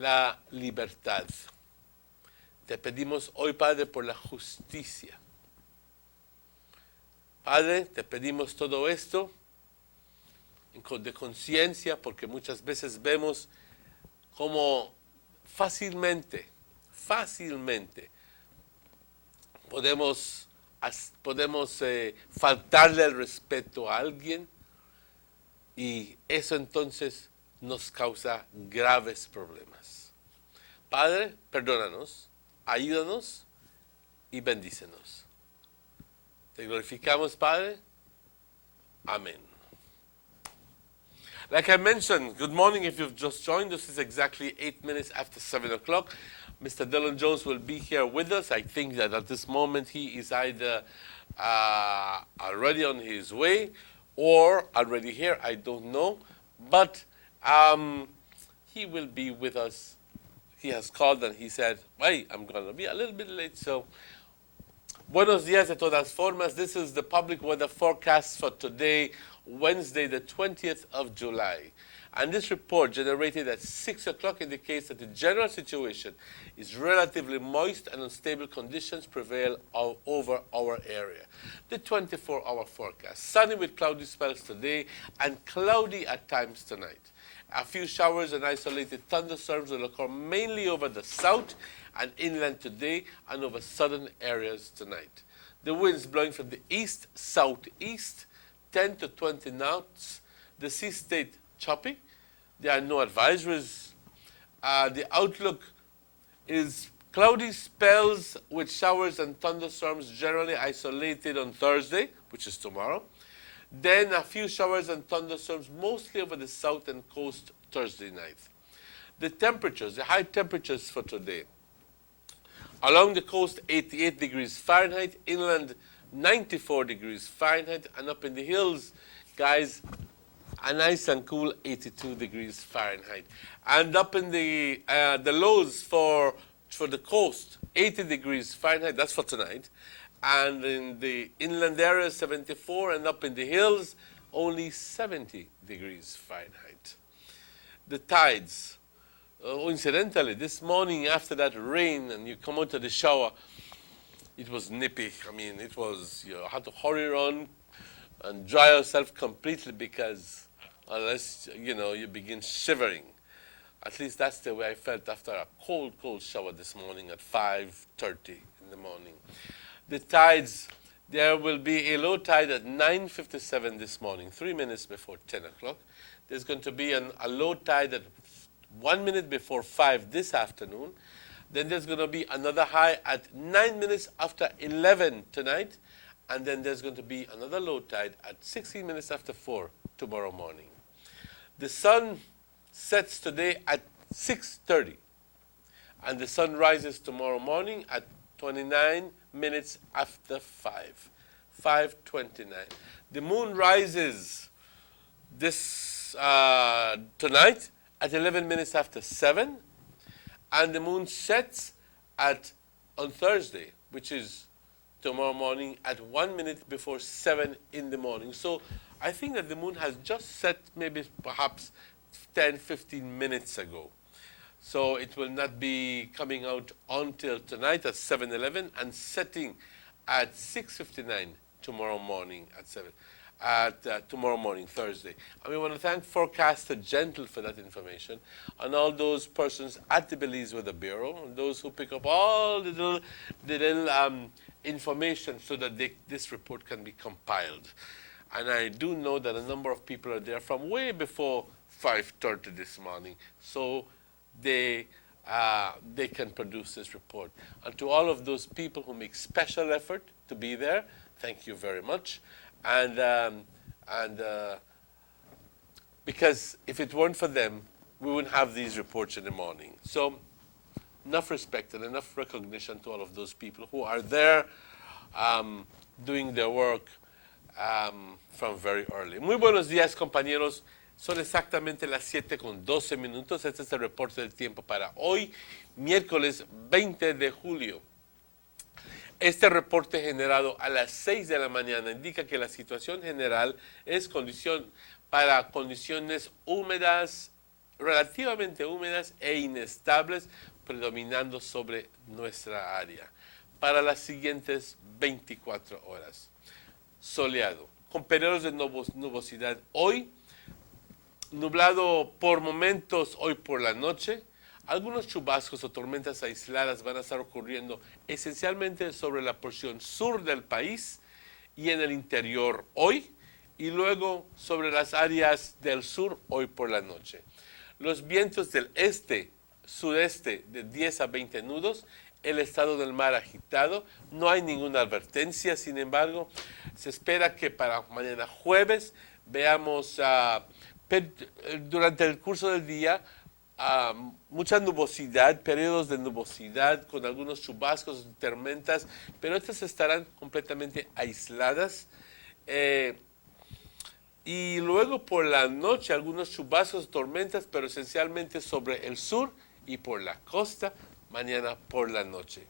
la libertad. Te pedimos hoy, Padre, por la justicia. Padre, te pedimos todo esto de conciencia, porque muchas veces vemos cómo fácilmente podemos faltarle el respeto a alguien, y eso entonces nos causa graves problemas. Padre, perdónanos, ayúdanos y bendícenos. Te glorificamos, Padre. Amén. Like I mentioned, good morning if you've just joined us. It's exactly 8 minutes after 7 o'clock. Mr. Dylan Jones will be here with us. I think that at this moment he is either already on his way or already here. I don't know. But he will be with us. He has called and he said, hey, I'm going to be a little bit late. So, buenos días de todas formas. This is the public weather forecast for today, Wednesday, the 20th of July. And this report generated at 6 o'clock indicates that the general situation is relatively moist and unstable conditions prevail over our area. The 24-hour forecast, sunny with cloudy spells today and cloudy at times tonight. A few showers and isolated thunderstorms will occur mainly over the south and inland today and over southern areas tonight. The winds blowing from the east-southeast, 10 to 20 knots. The sea stayed choppy. There are no advisories. The outlook is cloudy spells with showers and thunderstorms generally isolated on Thursday, which is tomorrow. Then a few showers and thunderstorms mostly over the south and coast Thursday night. The temperatures, the high temperatures for today. Along the coast, 88 degrees Fahrenheit, inland 94 degrees Fahrenheit, and up in the hills, guys, a nice and cool 82 degrees Fahrenheit. And up in the lows for the coast, 80 degrees Fahrenheit, that's for tonight. And in the inland areas, 74, and up in the hills, only 70 degrees Fahrenheit. The tides. Incidentally, this morning after that rain and you come out of the shower, it was nippy. I mean, it was, you had to hurry around and dry yourself completely because unless, you begin shivering. At least that's the way I felt after a cold shower this morning at 5:30 in the morning. The tides, there will be a low tide at 9:57 this morning, 3 minutes before 10 o'clock. There's going to be a low tide at 1 minute before 5 this afternoon. Then there's going to be another high at 9 minutes after 11 tonight. And then there's going to be another low tide at 16 minutes after 4 tomorrow morning. The sun sets today at 6:30. And the sun rises tomorrow morning at 29 minutes after 5, 5:29. The moon rises this tonight at 11 minutes after 7, and the moon sets on Thursday, which is tomorrow morning, at 1 minute before 7 in the morning. So I think that the moon has just set maybe perhaps 10, 15 minutes ago. So it will not be coming out until tonight at 7:11 and setting at 6:59 tomorrow morning at 7. Tomorrow morning, Thursday. And we want to thank Forecaster Gentle for that information, and all those persons at the Belize Weather Bureau, and those who pick up all the little information so that this report can be compiled. And I do know that a number of people are there from way before 5:30 this morning, so they can produce this report. And to all of those people who make special effort to be there, thank you very much. And because if it weren't for them, we wouldn't have these reports in the morning. So enough respect and enough recognition to all of those people who are there doing their work from very early. Muy buenos días, compañeros. Son exactamente las 7:12. Este es el reporte del tiempo para hoy, miércoles 20 de julio. Este reporte generado a las 6 de la mañana indica que la situación general es para condiciones húmedas relativamente húmedas e inestables predominando sobre nuestra área para las siguientes 24 horas. Soleado, con periodos de nubosidad hoy, nublado por momentos hoy por la noche. Algunos chubascos o tormentas aisladas van a estar ocurriendo esencialmente sobre la porción sur del país y en el interior hoy, y luego sobre las áreas del sur hoy por la noche. Los vientos del este-sudeste de 10 a 20 nudos, el estado del mar agitado, no hay ninguna advertencia, sin embargo, se espera que para mañana jueves veamos durante el curso del día mucha nubosidad, periodos de nubosidad con algunos chubascos, tormentas, pero estas estarán completamente aisladas. Y luego por la noche algunos chubascos, tormentas, pero esencialmente sobre el sur y por la costa, mañana por la noche.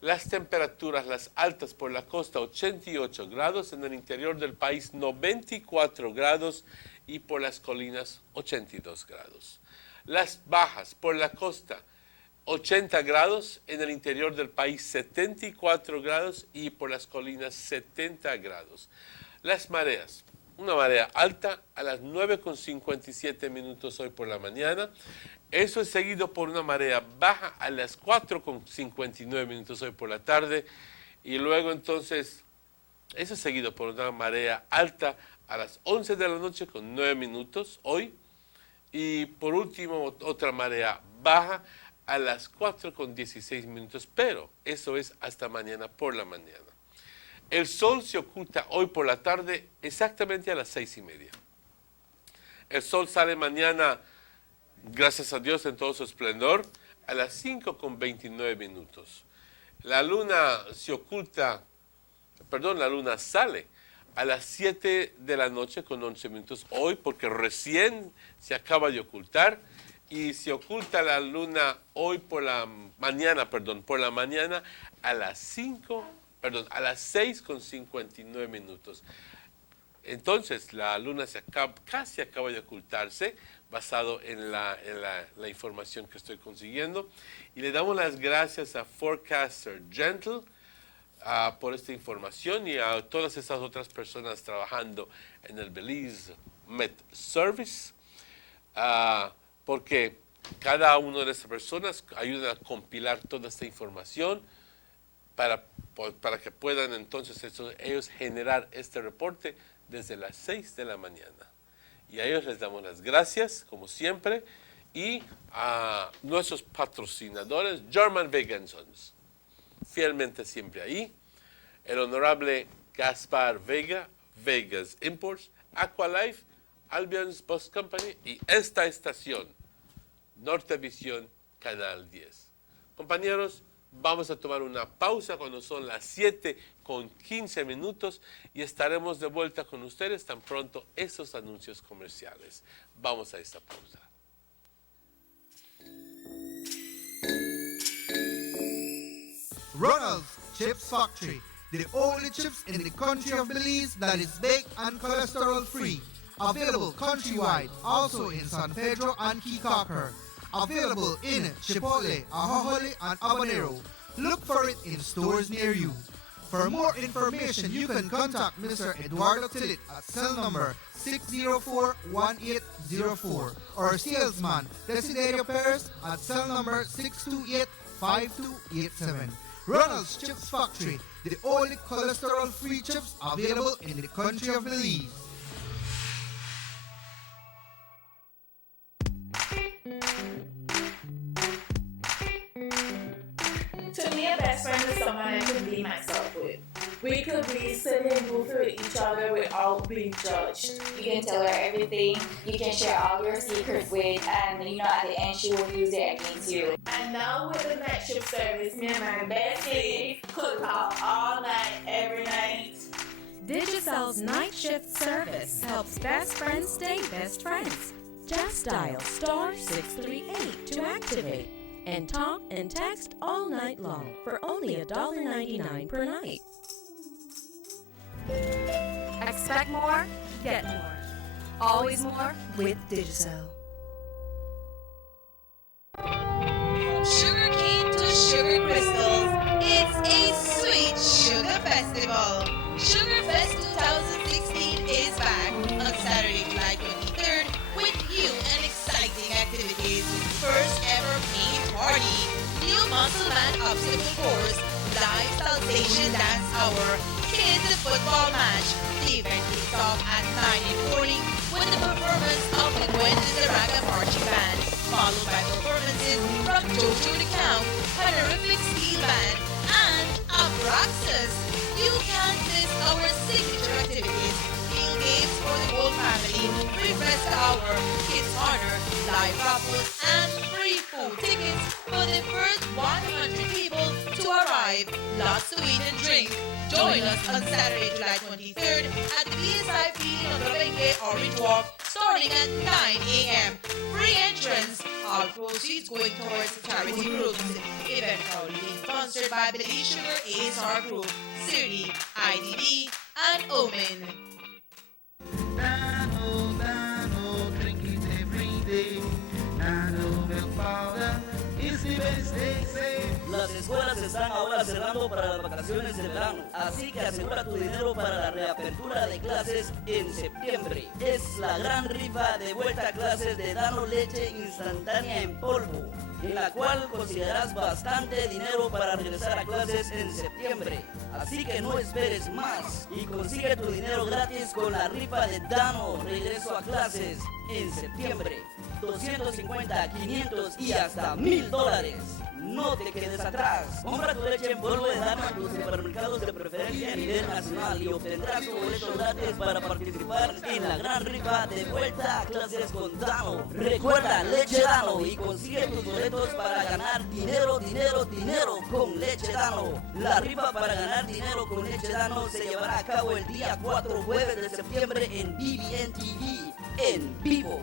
Las temperaturas, las altas por la costa 88 grados, en el interior del país 94 grados y por las colinas 82 grados. Las bajas por la costa 80 grados, en el interior del país 74 grados y por las colinas 70 grados. Las mareas, una marea alta a las 9:57 minutos hoy por la mañana. Eso es seguido por una marea baja a las 4:59 minutos hoy por la tarde. Y luego entonces, eso es seguido por una marea alta a las 11 de la noche con 9 minutos hoy. Y por último, otra marea baja a las 4:16 minutos. Pero eso es hasta mañana por la mañana. El sol se oculta hoy por la tarde exactamente a las 6:30. El sol sale mañana, gracias a Dios, en todo su esplendor, a las 5:29 minutos. La luna la luna sale a las 7 de la noche con 11 minutos hoy, porque recién se acaba de ocultar, y se oculta la luna hoy por la mañana a las 6:59 minutos. Entonces, la luna casi acaba de ocultarse, basado en la información que estoy consiguiendo. Y le damos las gracias a Forecaster Gentle por esta información y a todas esas otras personas trabajando en el Belize Met Service, porque cada una de esas personas ayuda a compilar toda esta información para que puedan entonces ellos generar este reporte desde las 6 de la mañana. Y a ellos les damos las gracias, como siempre, y a nuestros patrocinadores, German Vegan Sons, fielmente siempre ahí, el honorable Gaspar Vega, Vegas Imports, Aqualife, Albion's Bus Company y esta estación, Nortevisión, Canal 10. Compañeros, vamos a tomar una pausa cuando son las 7:15 minutos y estaremos de vuelta con ustedes tan pronto esos anuncios comerciales. Vamos a esta pausa. Ronald's Chips Factory, the only chips in the country of Belize that is baked and cholesterol free. Available countrywide, also in San Pedro and Kikaker. Available in Chipotle, Ahojole, and Habanero. Look for it in stores near you. For more information, you can contact Mr. Eduardo Tillit at cell number 604-1804 or salesman Desiderio Perez at cell number 628-5287. Ronald's Chips Factory, the only cholesterol-free chips available in the country of Belize. To me, a best friend is someone I could be myself with. We could be silly and goofy with each other without being judged. You can tell her everything, you can share all your secrets with, and at the end she will use it against you. And now with the night shift service, me and my bestie could talk all night, every night. Digicel's night shift service helps best friends stay best friends. Just dial *638 to activate and talk and text all night long for only $1.99 per night. Expect more, get more. Always more with Digicel. New Muscle Man Obstacle Course, Live Salvation Dance Hour, Kids Football Match. The event kicks off at 9 in the morning with the performance of the Gwen the Raga Marching Band, followed by performances from Jojo the Count, Honorific Steel Band, and Abraxas. You can't miss our signature activities, field games for the whole family, free rest hour, kids honor, live raffles, and free food tickets for the first 100 people to arrive. Lots to eat and drink. Join us on Saturday, July 23rd at the BSI Field on the Bengue Orange Walk, starting at 9 a.m. Free entrance. All proceeds going towards charity groups. Event proudly being sponsored by Belize Sugar ASR Group, CIRDI, IDB, and Omen. DANO, drink it every day. DANO milk powder is the best they say. Las escuelas están ahora cerrando para las vacaciones de verano, así que asegura tu dinero para la reapertura de clases en septiembre. Es la gran rifa de vuelta a clases de DANO Leche Instantánea en Polvo, en la cual considerarás bastante dinero para regresar a clases en septiembre. Así que no esperes más y consigue tu dinero gratis con la rifa de DANO Regreso a Clases en septiembre. 250, 500 y hasta $1,000. No te quedes atrás. Compra tu leche en polvo de DANO en tus supermercados de preferencia a nivel nacional y obtendrás tu boleto gratis para participar en la gran rifa de vuelta a clases con DANO. Recuerda, leche DANO y consigue tus boletos para ganar dinero, dinero, dinero con leche DANO. La rifa para ganar dinero con leche DANO se llevará a cabo el día 4 jueves de septiembre en BBN TV en vivo.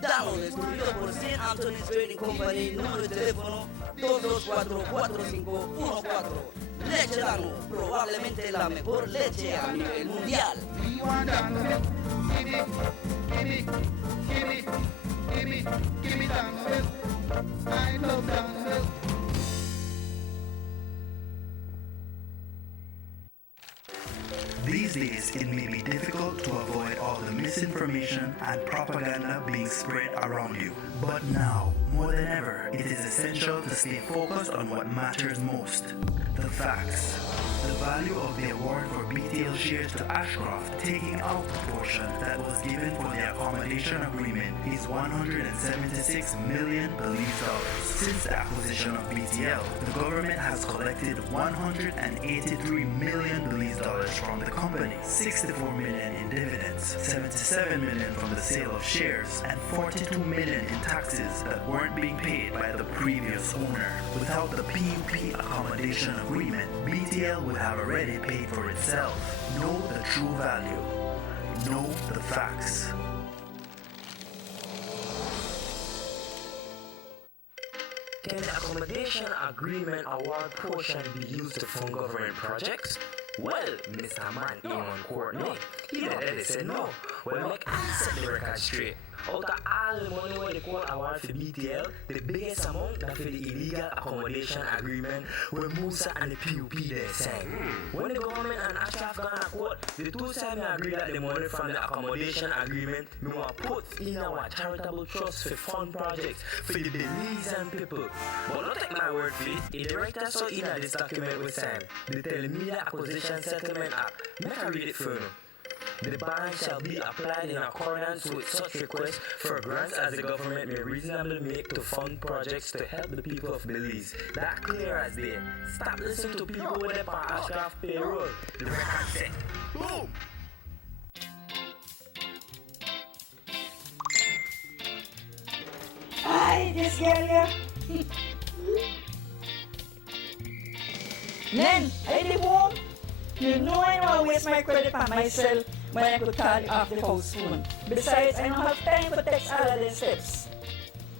DANO, distribuido por St. Anthony's Trading Company, número de teléfono 224-4514. Leche DANO, probablemente la mejor leche a nivel mundial. We want DANO milk. Give me DANO milk. I love DANO milk. These days, it may be difficult to avoid all the misinformation and propaganda being spread around you. But now, more than ever, it is essential to stay focused on what matters most: the facts. The value of the award for BTL shares to Ashcroft, taking out the portion that was given for the accommodation agreement, is $176 million. Since the acquisition of BTL, the government has collected $183 million from the company, $64 million in dividends, $77 million from the sale of shares, and $42 million in taxes that weren't being paid by the previous owner. Without the PUP accommodation agreement, BTL would have already paid for itself. Know the true value. Know the facts. Can the accommodation agreement award portion be used to fund government projects? Well, Mr. Man in on court, no. He already said no. Well, make I set the record straight. Out of all the money where the court award for BTL, the biggest amount that for the illegal accommodation agreement where Musa and the PUP they sang. When the government and Ashraf gone to court, the two sides agree that the money from the accommodation agreement we want put in our charitable trust for fund projects for the Belizean people. But don't take my word for it. The director saw in this document with Sam. They tell me the Acquisition Settlement Act. Make I read it for you. The ban shall be applied in accordance with such requests for grants as the government may reasonably make to fund projects to help the people of Belize. That clear as day. Stop listening to people with their Ashcraft payroll. The record set. Boom! Hi, this girl here. Nen, are you home? You know I don't want to waste my credit on myself when I could call you off the house phone. Besides, I don't have time to text all of them steps.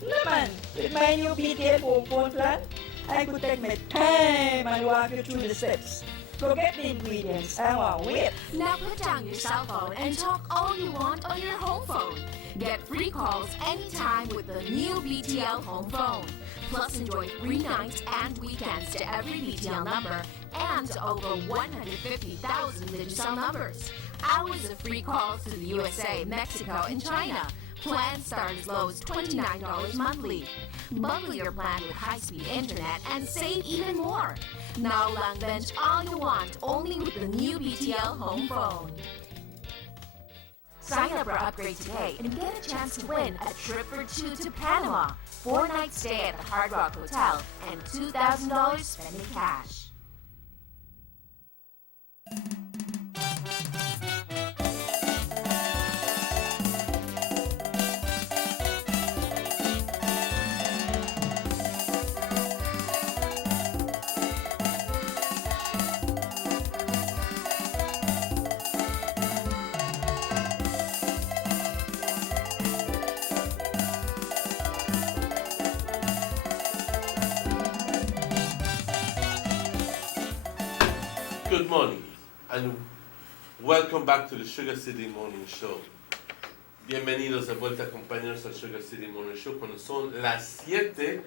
No man, with my new BTL home phone plan, I could take my time and walk you through the steps. Go get the ingredients, I won't wait. Now put down your cell phone and talk all you want on your home phone. Get free calls anytime with the new BTL home phone. Plus enjoy free nights and weekends to every BTL number and to over 150,000 Digicel numbers. Hours of free calls to the USA, Mexico, and China. Plans start as low as $29 monthly. Bundle your plan with high-speed internet and save even more. Now lang bench all you want, only with the new BTL home phone. Sign up or upgrade today and get a chance to win a trip for two to Panama, 4-night stay at the Hard Rock Hotel, and $2,000 spending cash. Good morning and welcome back to the Sugar City Morning Show. Bienvenidos de vuelta, compañeros, al Sugar City Morning Show cuando son las 7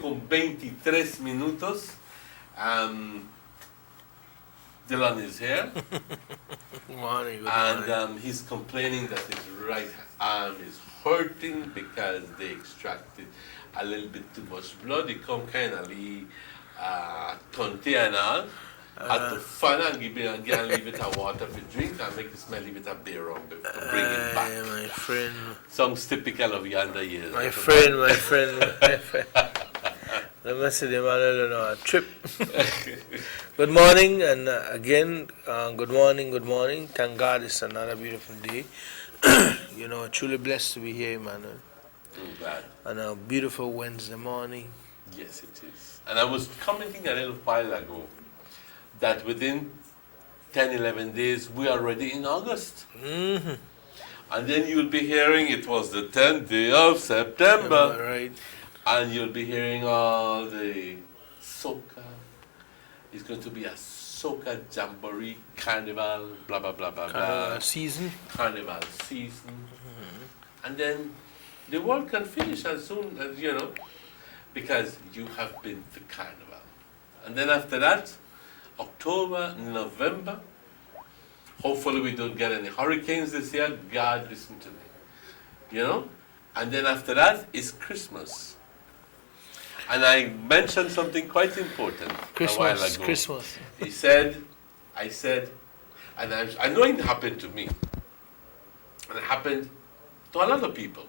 con 23 minutos. Dylan is here. Good morning. And he's complaining that his right arm is hurting because they extracted a little bit too much blood. He come kind of contain and all. At the fun and give it a little bit of water for drink and make it smell a little bit of beer rum to bring it back. My friend. Sounds typical of yonder years. My friend. The message Emmanuel on a trip. Good morning and again, good morning. Thank God it's another beautiful day. Truly blessed to be here, Emmanuel. I'm glad. On a beautiful Wednesday morning. Yes, it is. And I was commenting a little while ago that within 10, 11 days, we are already in August. Mm-hmm. And then you'll be hearing it was the 10th day of September. Right. And you'll be hearing all the soca. It's going to be a soca jamboree, carnival, blah, blah, blah, blah, blah. Carnival season. Mm-hmm. And then the world can finish as soon as, because you have been to carnival. And then after that, October, November. Hopefully we don't get any hurricanes this year. God, listen to me. And then after that is Christmas. And I mentioned something quite important a while ago. Christmas. I said, and I know it happened to me. And it happened to a lot of people.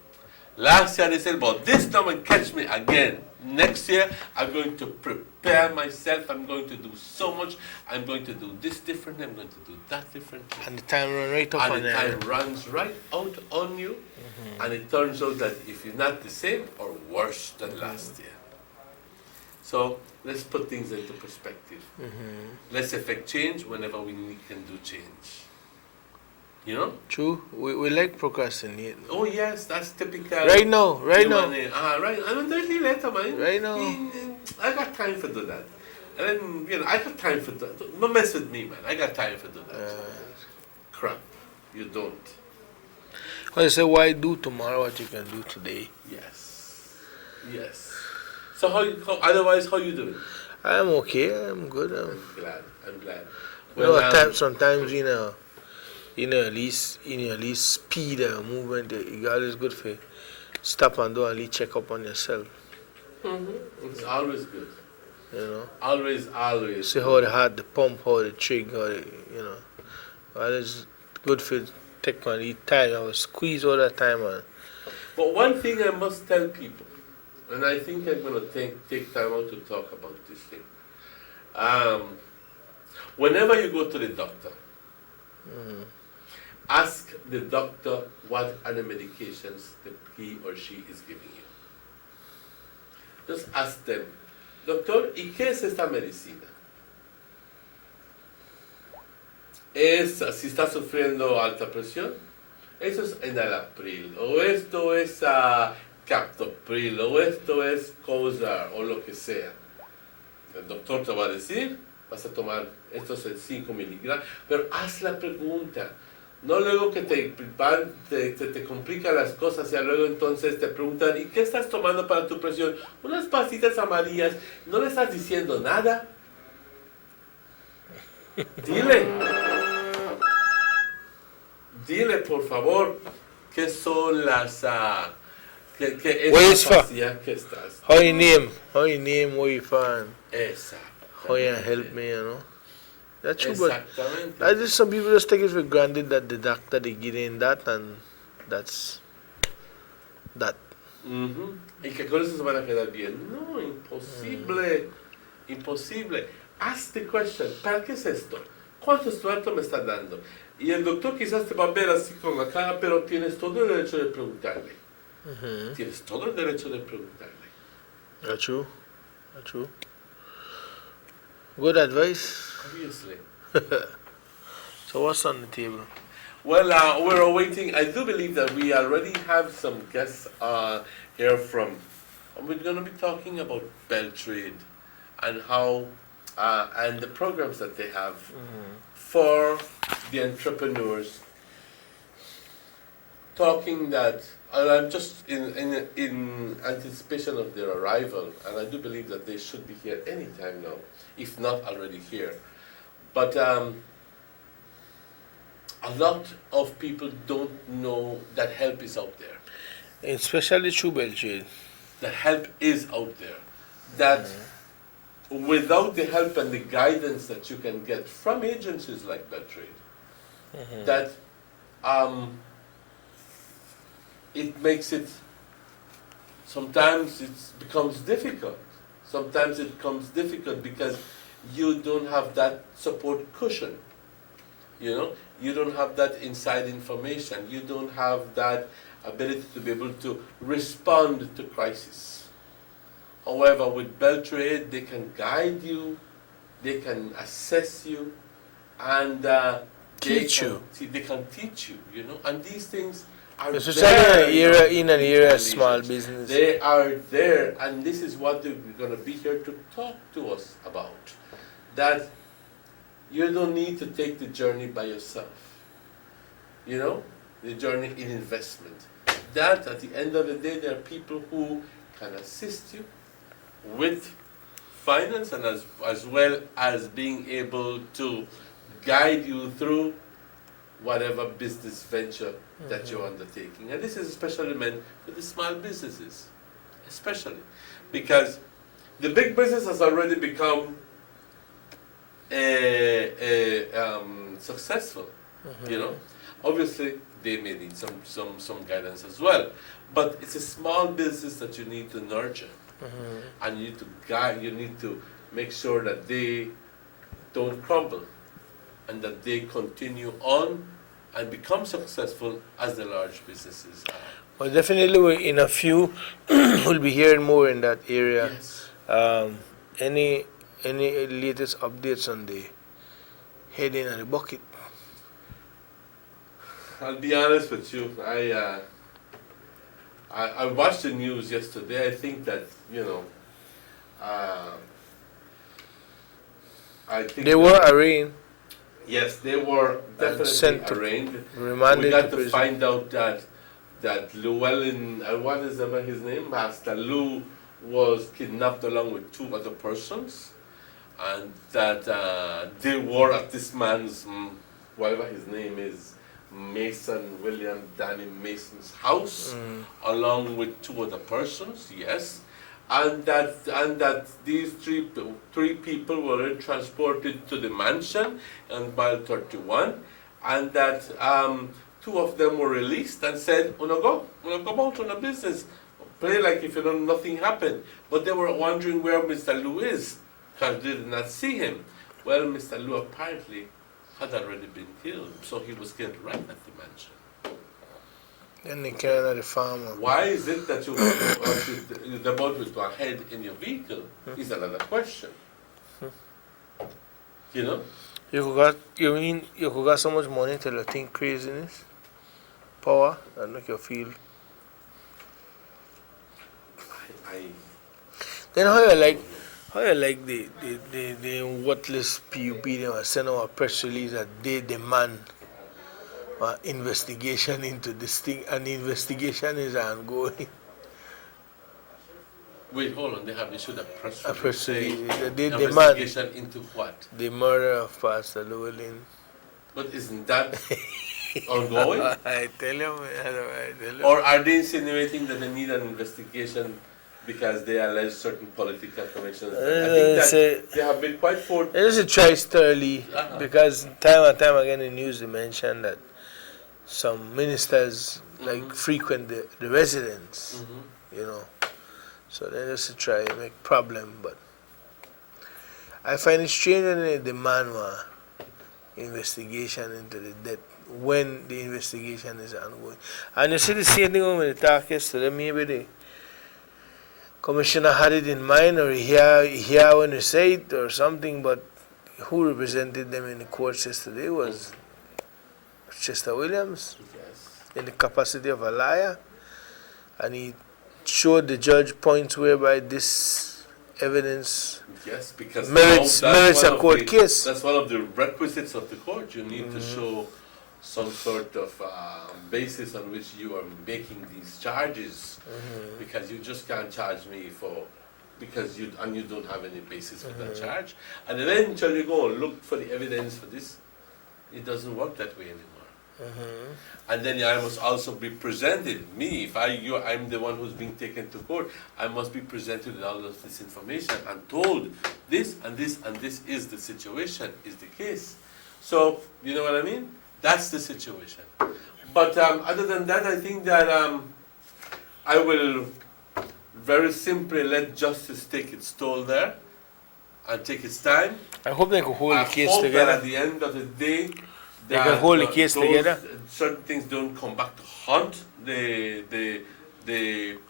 Last year they said, but this time will catch me again. Next year, I'm going to prepare myself. I'm going to do so much. I'm going to do this differently. I'm going to do that differently. And the time runs right up on And the time runs right out on you. Mm-hmm. And it turns out that if you're not the same or worse than last year. So let's put things into perspective. Mm-hmm. Let's effect change whenever we can do change. True. We like procrastinating. Oh yes, that's typical. Right now. Right. I'm going to later, man. Right now. I got time for do that. And then, I got time for that. Don't mess with me, man. I got time for do that. Crap. You don't. Well, you say, why do tomorrow what you can do today? Yes. So otherwise, how you doing? I'm okay. I'm good. I'm glad. Sometimes, at least speed and movement, God is good for stop and do and least check up on yourself. Mm-hmm. It's always good. Always. See how the heart, the pump, how the trig, how the, Well, it's good for take on the time, I squeeze all that time on. But one thing I must tell people, and I think I'm going to take time out to talk about this thing. Whenever you go to the doctor, ask the doctor what other medications that he or she is giving you. Just ask them, doctor, ¿y qué es esta medicina? Si está sufriendo alta presión, eso es enalapril, o esto es captopril, o esto es Cosar, o lo que sea. El doctor te va a decir, vas a tomar estos en 5 miligramos, pero haz la pregunta. No luego que te complican las cosas y luego entonces te preguntan, ¿y qué estás tomando para tu presión? Unas pasitas amarillas, ¿no le estás diciendo nada? Dile por favor, qué son las Where is for? Que estás. How you name? How you name? Where you from? Exactly. How you help me? You know. That's true, but Exactamente. I just some people just take it for granted that the doctor they get in that and that's that. Ujú. Y que con eso se van a quedar bien. No, imposible. Imposible. Ask the question, ¿para qué es esto? ¿Cuánto estudiante me está dando? Y el doctor quizás te va a ver así con la cara, pero tienes todo el derecho de preguntarle. Tienes todo el derecho de preguntarle. That's true. That's true. Good advice. Obviously. So what's on the table? Well, we're awaiting. I do believe that we already have some guests here from. We're going to be talking about Beltrade and how and the programs that they have for the entrepreneurs. Talking that, and I'm just in anticipation of their arrival, and I do believe that they should be here anytime now, if not already here. But a lot of people don't know that help is out there. Especially through Beltrade. The help is out there. That without the help and the guidance that you can get from agencies like Beltrade, that it makes it, sometimes it becomes difficult. Sometimes it becomes difficult because you don't have that support cushion. You know, you don't have that inside information. You don't have that ability to be able to respond to crisis. However, with Beltrade, they can guide you, they can assess you, and they can teach you. You know, and these things are especially in an area of small business. They are there, and this is what they're going to be here to talk to us about. That you don't need to take the journey by yourself. You know, the journey in investment. That at the end of the day, there are people who can assist you with finance and as well as being able to guide you through whatever business venture that you're undertaking. And this is especially meant for the small businesses, especially because the big business has already become successful. You know, obviously they may need some guidance as well, but it's a small business that you need to nurture, and you need to guide. You need to make sure that they don't crumble, and that they continue on and become successful as the large businesses are. Well, definitely in a few, we'll be hearing more in that area. Yes. Any latest updates on the heading and the bucket? I'll be honest with you. I watched the news yesterday. I think that I think they were arraigned. Yes, they were definitely arraigned. We got to find out that Llewellyn, what is his name? Master Lou was kidnapped along with 2 other persons, and that they were at this man's, whatever his name is, William Danny Mason's house, along with 2 other persons. Yes, and that these three people were then transported to the mansion on mile 31, and that 2 of them were released and said, go about on a business, play like if nothing happened. But they were wondering where Mr. Lou is, because they did not see him. Well, Mr. Lou apparently had already been killed, so he was killed right at the mansion. Then they carried the farmer. Why is it that the boat was to ahead in your vehicle? Is another question. You know? You could got so much money till you think craziness, power, that make you feel. Then how you like the worthless PUP they were sending out a press release that they demand investigation into this thing, and the investigation is ongoing. Wait, hold on. They should have press release. A press release. They investigation into what? The murder of Pastor Llewellyn. But isn't that ongoing? I tell you, man. Or are they insinuating that they need an investigation because they allege certain political connections? I think that they have been quite forth. It is a choice thoroughly because time and time again in news they mention that some ministers like frequent the residence, you know. So they just try to make problem, but I find it strange when they demand one investigation into the death when the investigation is ongoing. And you see the same thing when they talk yesterday, maybe the commissioner had it in mind or he hear when they say it or something, but who represented them in the courts yesterday was Chester Williams in the capacity of a liar, and he showed the judge points whereby this evidence because merits a court case. That's one of the requisites of the court. You need to show some sort of basis on which you are making these charges, because you just can't charge me because you don't have any basis for that charge. And eventually you go and look for the evidence for this. It doesn't work that way anymore. And then I must also be presented, if I'm the one who's being taken to court, I must be presented with all of this information and told this and this and this is the situation, is the case. So, you know what I mean? That's the situation. But other than that, I think that I will very simply let justice take its toll there and take its time. I hope they can hold the case I hope together. that at the end of the day, they can hold the case together. Certain things don't come back to haunt the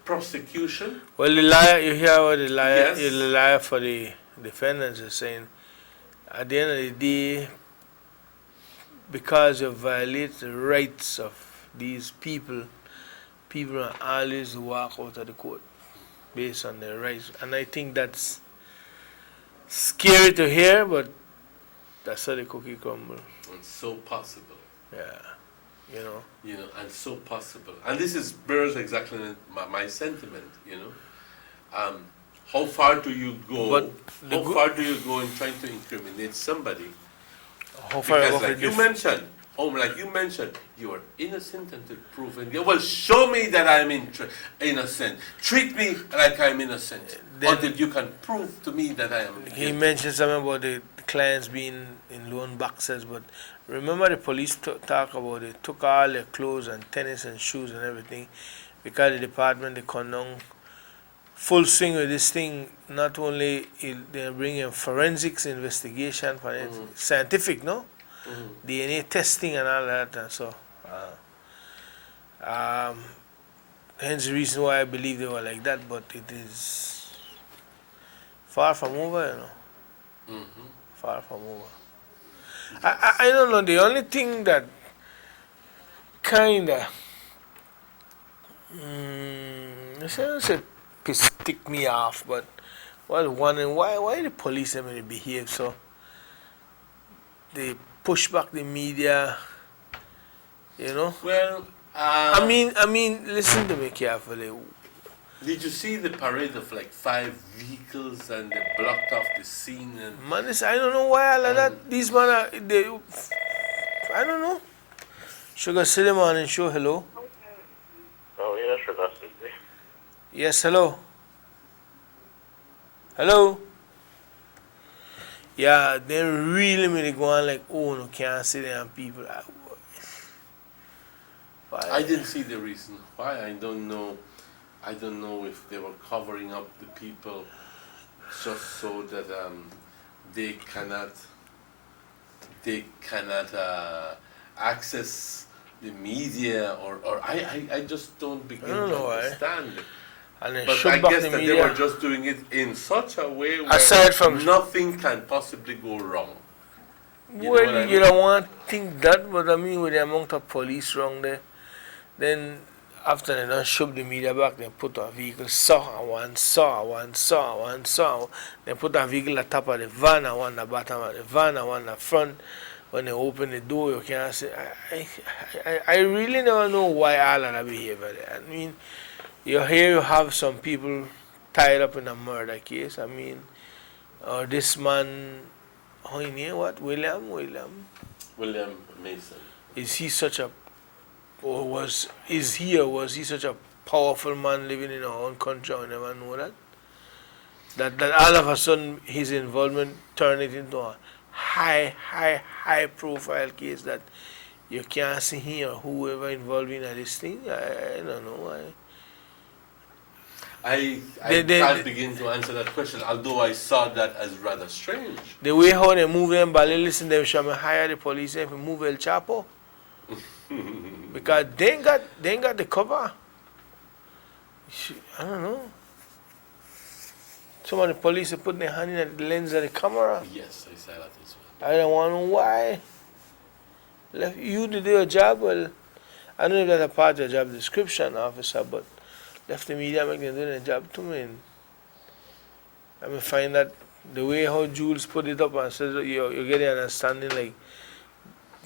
prosecution. Well, the liar, you hear what the liar for the defendants is saying. At the end of the day, because you violate the rights of these people are always walk out of the court based on their rights. And I think that's scary to hear, but that's how the cookie crumble. And so possible. Yeah, you know, and so possible. And this bears exactly my sentiment. You know, how far do you go? How far do you go in trying to incriminate somebody? How far? Because, like you mentioned, you are innocent until proven. Well, show me that I'm innocent. Treat me like I'm innocent until you can prove to me that I am guilty. He mentioned something about the clients being in loan boxes, but remember the police talk about it, took all their clothes and tennis and shoes and everything, because the department, they come down full swing with this thing. Not only they're bringing forensics investigation for it, scientific, no? DNA testing and all that, and so hence the reason why I believe they were like that, but it is far from over, you know. Far from over. I don't know, the only thing that kinda tick me off, but I was wondering why the police have to behave so. They push back the media, you know. Well, I mean, listen to me carefully. Did you see the parade of like 5 vehicles and they blocked off the scene? And man, I don't know why all of that. These men are, I don't know. Sugar City Morning Show, hello. Oh, yeah, Sugar City. Yes, hello. Hello. Yeah, they really made it go on like, oh, no, can't sit there and people. I didn't see the reason why. I don't know if they were covering up the people just so that they cannot access the media, or I just don't begin to understand. But I guess that they were just doing it in such a way where aside from nothing can possibly go wrong. You don't want to think that, but I mean, with the amount of police wrong there, then after they don't shove the media back, they put a vehicle, one saw. They put a vehicle at the top of the van, and one at the bottom of the van, and one at the front. When they open the door, you can't see. I really never know why all of that behavior there. I mean, you have some people tied up in a murder case. I mean, this man, how he name what? William Mason. is he such a, or was, is he or was he such a powerful man living in our own country? I never know that. That all of a sudden his involvement turned it into a high profile case that you can't see him or whoever involved in this thing. I don't know. I can't begin to answer that question, although I saw that as rather strange. The way how they move them, but listen, they should hire the police and move El Chapo. Because they ain't got the cover. I don't know. Some of the police are putting their hand in the lens of the camera. Yes, I saw that as well. I don't want to know why. Left you to do your job, well, I don't know if that's a part of your job description, officer, but left the media make them do their job too, man. I mean, find that the way how Jules put it up and says you're getting an understanding, like,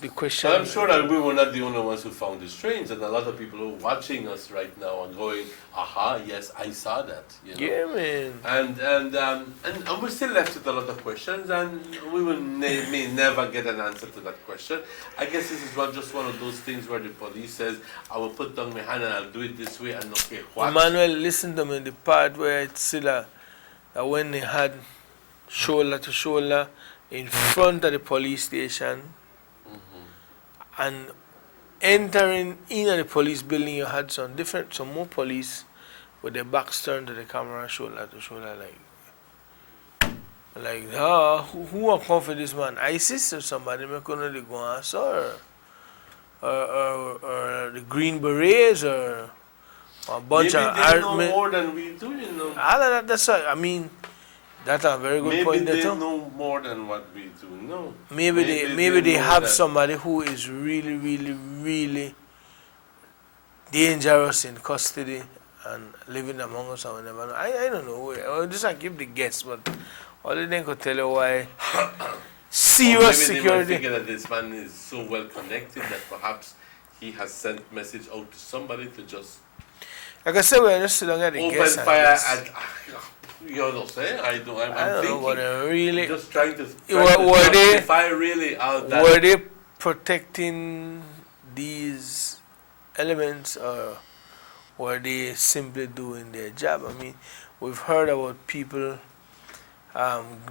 the question. I'm sure that we were not the only ones who found it strange, and a lot of people who are watching us right now are going, "Aha, yes, I saw that." You know? Yeah, man. And we're still left with a lot of questions, and we will may never get an answer to that question. I guess this is just one of those things where the police says, "I will put down my hand and I'll do it this way," and okay, what? Emmanuel, listen to me. The part where it's still that when they had shoulder to shoulder in front of the police station. And entering in the police building, you had some more police with their backs turned to the camera, shoulder to shoulder, who are come for this man? ISIS or somebody? Me couldn't really go answer, or the Green Berets, or a bunch Maybe of they know more than we do, you know. All of that. That's I mean, that's a very good point. Maybe they know more than what we do. No. Maybe they have somebody who is really dangerous in custody and living among us. I don't know. I just give the guess, but all they could tell you why. Serious security. Maybe they might figure that this man is so well connected that perhaps he has sent message out to somebody to just. Like I said, we're just sitting at the open fire at. You know, say I don't. I'm thinking. What really. Just trying to. Were they protecting these elements, or were they simply doing their job? I mean, we've heard about people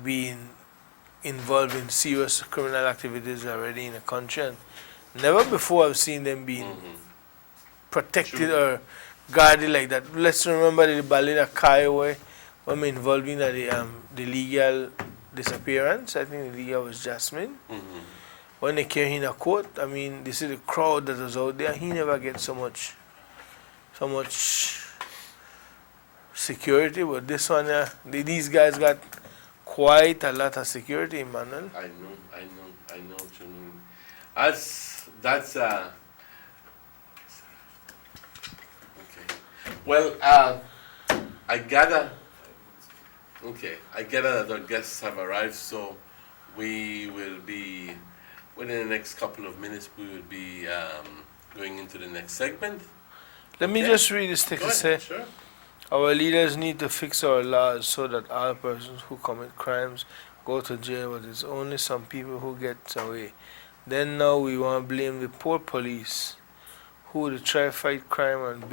being involved in serious criminal activities already in the country, and never before I've seen them being protected or guarded like that. Let's remember the Balina Kaiway. I'm involved in the legal disappearance. I think the legal was Jasmine. When they came in a court, I mean, this is the crowd that was out there. He never gets so much security, but this one, these guys got quite a lot of security, Emmanuel. I know what you mean. That's okay. Well, I gather that our guests have arrived, so we will be, within the next couple of minutes, we will be going into the next segment. Let me just read this text. Say, sure. Our leaders need to fix our laws so that all persons who commit crimes go to jail, but it's only some people who get away. Then now we want to blame the poor police who try to fight crime and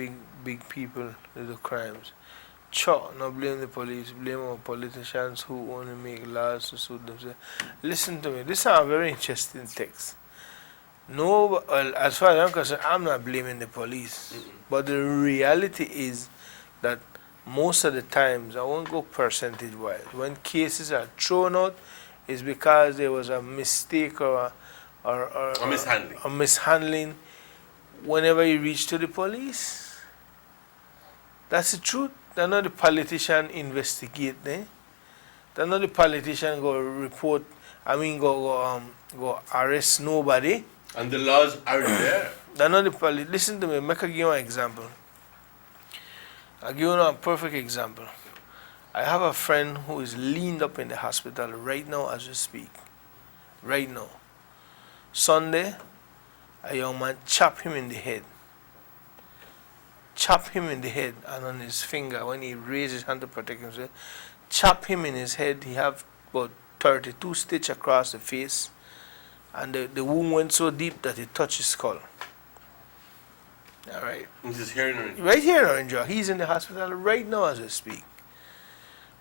big people do the crimes. Not blame the police, blame our politicians who only make laws to suit themselves. Listen to me, this is a very interesting text. No, as far as I'm concerned, I'm not blaming the police. But the reality is that most of the times, I won't go percentage-wise, when cases are thrown out, it's because there was a mistake or a mishandling whenever you reach to the police. That's the truth. They're not the politician investigate, eh? They're not the politician go report, go arrest nobody. And the laws are there. They're not the politician. Listen to me, make I give you an example. I'll give you a perfect example. I have a friend who is leaned up in the hospital right now as we speak. Right now. Sunday, a young man chopped him in the head. Chop him in the head and on his finger when he raised his hand to protect himself. Chop him in his head. He have about 32 stitches across the face. and the wound went so deep that it touched his skull. All right. This is here in Orange. Right here in Orange. He's in the hospital right now as we speak.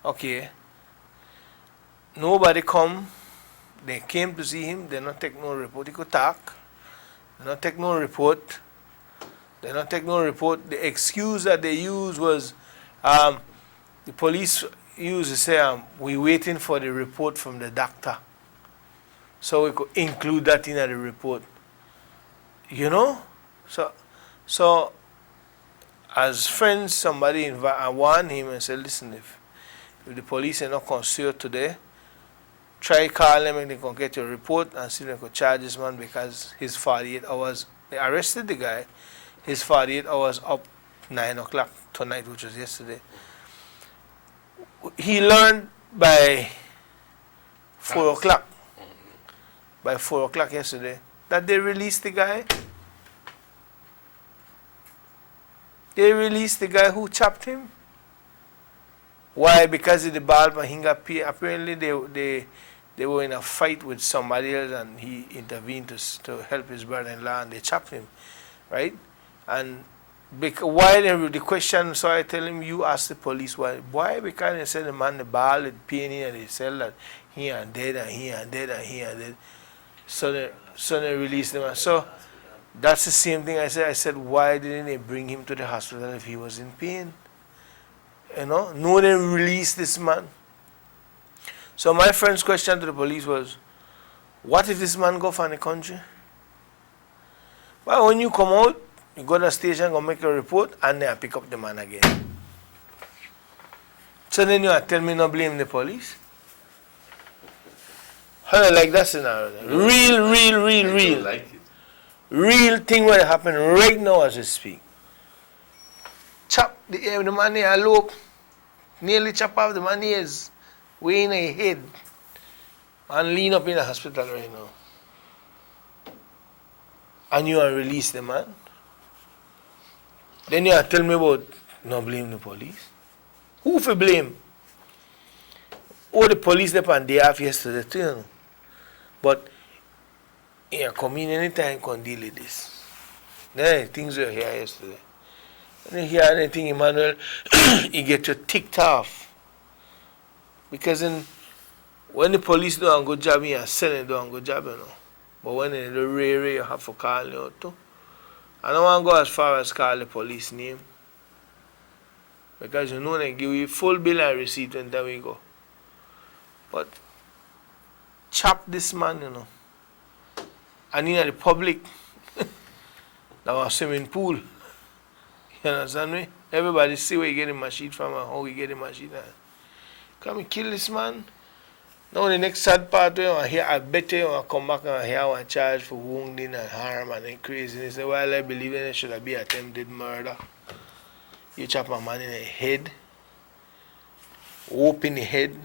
Okay. Nobody come. They came to see him. They not take no report. He could talk. They not take no report. They not take no report. The excuse that they used was, the police used to say, we waiting for the report from the doctor. So we could include that in the report. You know? So as friends, somebody warned him and said, listen, if the police are not concerned today, try call them and they can get your report and see if they could charge this man because his 48 hours, they arrested the guy, his 48 hours up 9 o'clock tonight, which was yesterday. He learned by 4 o'clock, by 4 o'clock yesterday, that they released the guy. They released the guy who chopped him. Why? Because of the ball, but he got paid. Apparently they were in a fight with somebody else and he intervened to help his brother-in-law and they chopped him, right? And why the question, so I tell him, you ask the police why. Why? Because they said the man, the ball, the pain and they said that he and dead and he and dead and he and dead. So they released him. So that's the same thing I said. I said, why didn't they bring him to the hospital if he was in pain? You know, no, they released this man. So my friend's question to the police was, what if this man go from the country? Well, when you come out, you go to the station, go make a report, and then pick up the man again. So then you tell me not blame the police? How do you like that scenario? Real. Like it. Real thing what happen right now as we speak. Chop the man here, look, nearly chop off the man ears, way in his head, and lean up in the hospital right now. And you are release the man. Then you are tell me about not blame the police. Who for blame? Oh, the police they on day off yesterday too, you know. But yeah, come in anytime can deal with this. Then things were here yesterday. When you hear anything, Emmanuel, you get your ticked off. Because when the police do a good job, you send them do a good job, you know. But when they do rare, you have to call you out too. I don't want to go as far as call the police name. Because you know they give you full bill and receipt when we go. But chop this man, you know. And in the public, that was swimming pool. You understand me? Everybody see where you get the machine from and how you get the machine. Come and kill this man. Now the next sad part, I bet you come back and hear one charge for wounding and harm and then craziness. Well, I believe it should have been attempted murder. You chop a man in the head, open the head,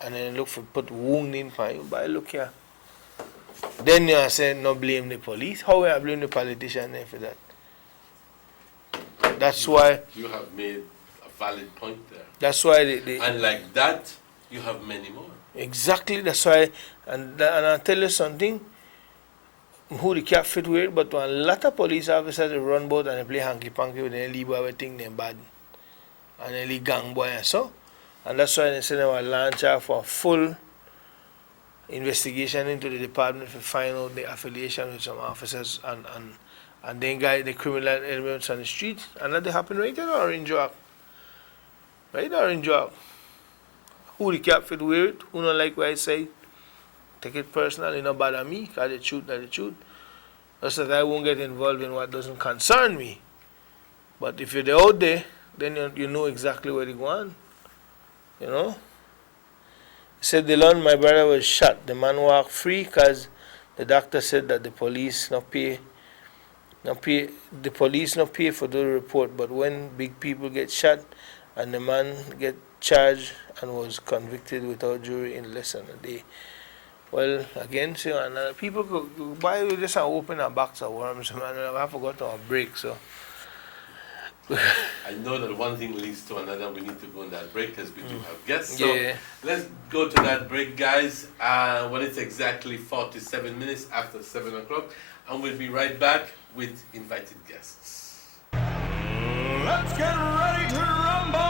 and then look for put wounding for you. But look here. Then you are saying no blame the police. How will I blame the politician then for that? That's why you have made a valid point there. That's why and like that, you have many more. Exactly. That's why, and I'll tell you something. Who the cap fit weird, but when a lot of police officers they run boat and they play hanky panky with them, leave everything they bad, and they leave gang boy and so, and that's why they say they will launch out for a full investigation into the department to find out the affiliation with some officers and then guide the criminal elements on the street, and that they happen right in Orange Walk. Right in Orange Walk. Who the cap fit weird, who don't like what I say, take it personal, you know, bother me, because the truth is the truth. Just that I won't get involved in what doesn't concern me. But if you're out there, then you know exactly where to go on. You know? He said, Dylan, my brother was shot. The man walked free because the doctor said that the police not pay for the report. But when big people get shot and the man get charged and was convicted without jury in less than a day. Well, again, see, people could buy you just open a box of worms, man. I forgot to break, so. I know that one thing leads to another. We need to go on that break because we do have guests. So Yeah. let's go to that break, guys. When it's exactly 47 minutes after 7 o'clock, and we'll be right back with invited guests. Let's get ready to rumble!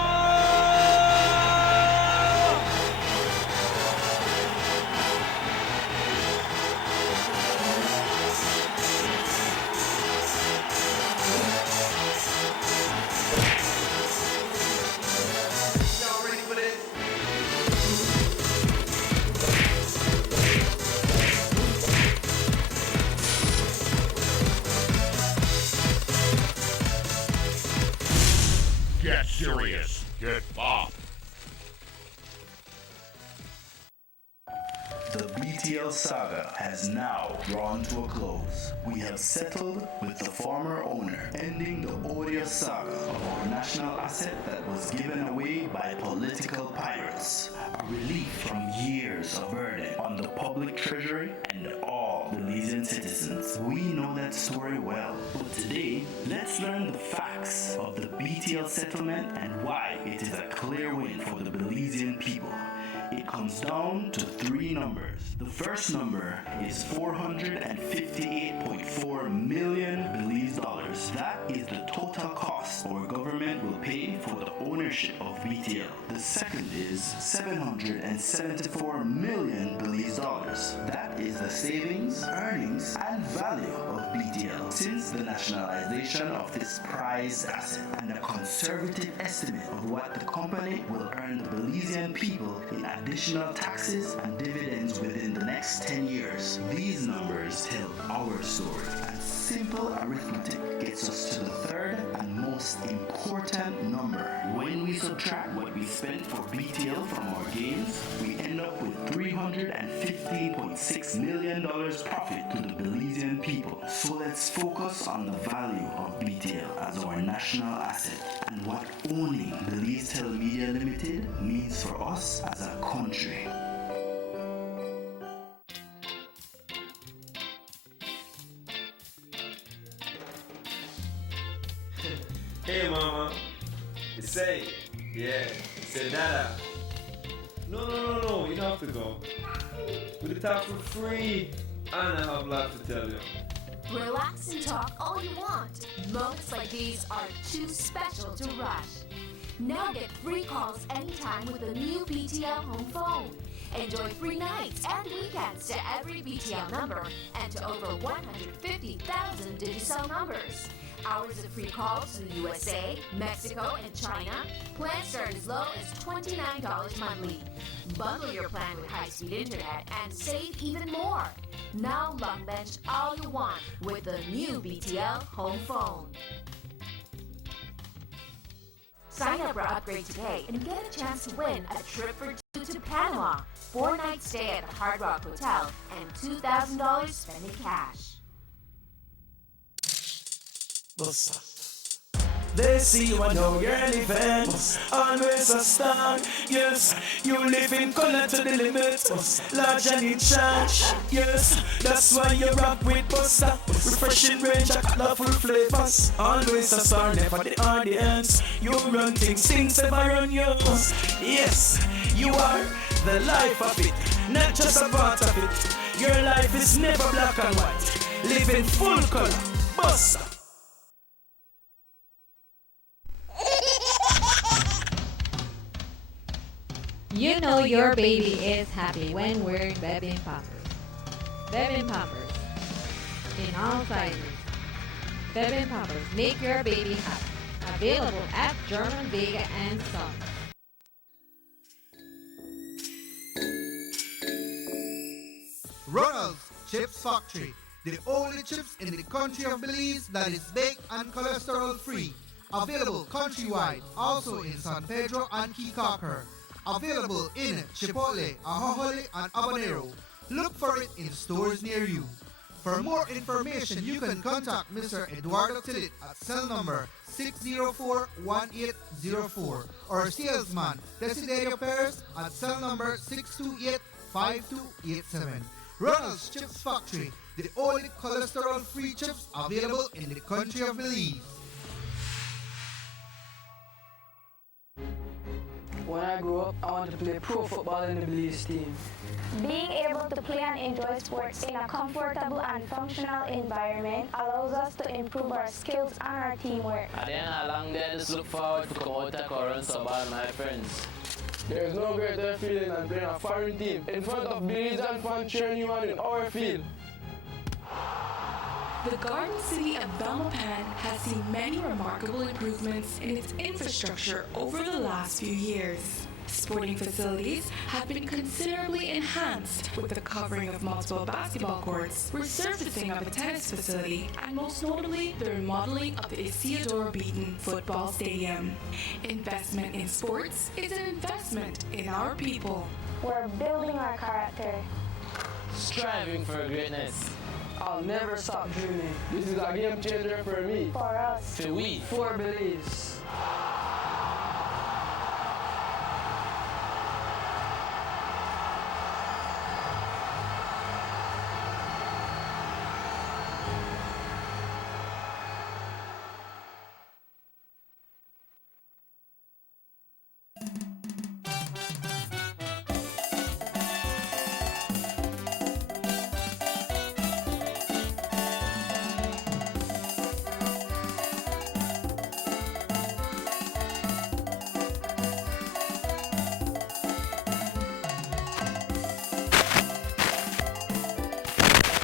Y'all ready for this? Get serious. Get pop. The BTL saga has now drawn to a close. We have settled with the former owner, ending the odious saga of our national asset that was given away by political pirates. A relief from years of burden on the public treasury and all Belizean citizens. We know that story well, but today, let's learn the facts of the BTL settlement and why it is a clear win for the Belizean people. It comes down to three numbers. The first number is $458.4 million Belize dollars. That is the total cost our government will pay for the ownership of BTL. The second is $774 million Belize dollars. That is the savings, earnings, and value of BTL since the nationalization of this prized asset, and a conservative estimate of what the company will earn the Belizean people in additional taxes and dividends within the next 10 years. These numbers tell our story, and simple arithmetic gets us to the third and most important number. When we subtract what we spent for BTL from our gains, we end up with $315.6 million profit to the Belizean people. So let's focus on the value of BTL as our national asset and what owning Belize Telemedia Limited means for us as a country. Hey mama, it's say, yeah, say Dada. No, you don't have to go. We talk for free, and I have lots to tell you. Relax and talk all you want. Moments like these are too special to rush. Now get free calls anytime with the new BTL home phone. Enjoy free nights and weekends to every BTL number and to over 150,000 Digicel numbers. Hours of free calls to the USA, Mexico, and China. Plans start as low as $29 monthly. Bundle your plan with high-speed internet and save even more. Now long bench all you want with the new BTL home phone. Sign up or upgrade today and get a chance to win a trip for two to Panama, 4-night stay at the Hard Rock Hotel, and $2,000 spent in cash. They see you and know you're living. Always a star. Yes, you live in color to the limit. Large and in charge. Yes, that's why you rock with Buster. Refreshing range of colorful flavors. Always a star, never the audience. You run things ever run you. Yes, you are the life of it, not just a part of it. Your life is never black and white. Live in full color. Buster. You know your baby is happy when wearing Bebin Pampers. Bebin Pampers. In all sizes. Bebin Pampers make your baby happy. Available at German, Vega, and Sons. Ronald's Chips Factory, the only chips in the country of Belize that is baked and cholesterol free. Available countrywide, also in San Pedro and Kikaker. Available in Chipotle, Ahohole, and Habanero. Look for it in stores near you. For more information, you can contact Mr. Eduardo Tillit at cell number 604-1804 or salesman Desiderio Perez at cell number 628-5287. Ronald's Chips Factory, the only cholesterol-free chips available in the country of Belize. When I grow up, I want to play pro football in the Belize team. Being able to play and enjoy sports in a comfortable and functional environment allows us to improve our skills and our teamwork. At the end of a long day, I just look forward to come out to Current Sub with my friends. There is no greater feeling than playing a foreign team in front of Belize and fans cheering you on in our field. The Garden City of Belmopan has seen many remarkable improvements in its infrastructure over the last few years. Sporting facilities have been considerably enhanced with the covering of multiple basketball courts, resurfacing of a tennis facility, and most notably the remodeling of the Isidore Beaton Football Stadium. Investment in sports is an investment in our people. We're building our character. Striving for greatness. I'll never stop dreaming. This is a game changer for me. For us. For we. For Belize.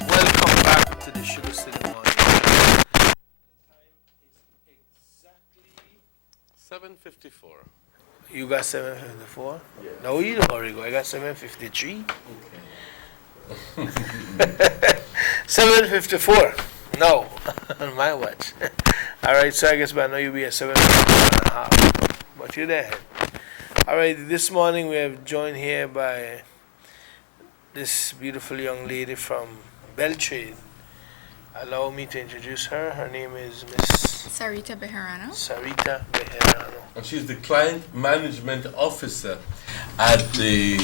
Welcome back to the Sugar City Morning. 7:54. You got 7:54? Yeah. No, you don't hurry go. I got 7:53. Okay. 7:54. No, on my watch. All right, so I guess by now you'll be at 7:51.5. But you're there. All right, this morning we have joined here by this beautiful young lady from Beltrade. Allow me to introduce her. Her name is Miss Sarita Bejarano. Sarita Bejarano. And she's the Client Management Officer at the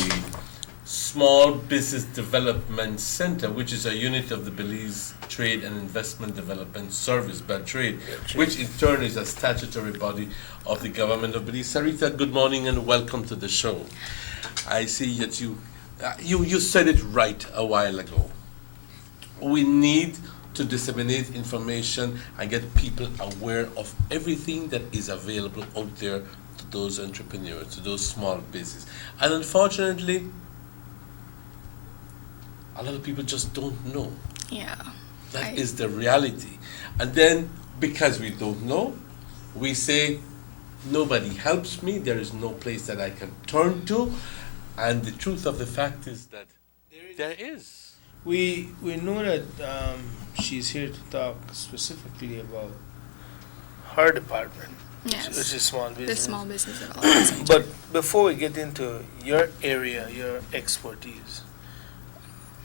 Small Business Development Center, which is a unit of the Belize Trade and Investment Development Service, Beltrade, which in turn is a statutory body of the government of Belize. Sarita, good morning and welcome to the show. I see that you said it right a while ago. We need to disseminate information and get people aware of everything that is available out there to those entrepreneurs, to those small businesses. And unfortunately, a lot of people just don't know. Yeah. That is the reality. And then, because we don't know, we say, nobody helps me, there is no place that I can turn to. And the truth of the fact is that there is. We know that she's here to talk specifically about her department, Yes. which is small business. The Small Business Development Center. But before we get into your area, your expertise,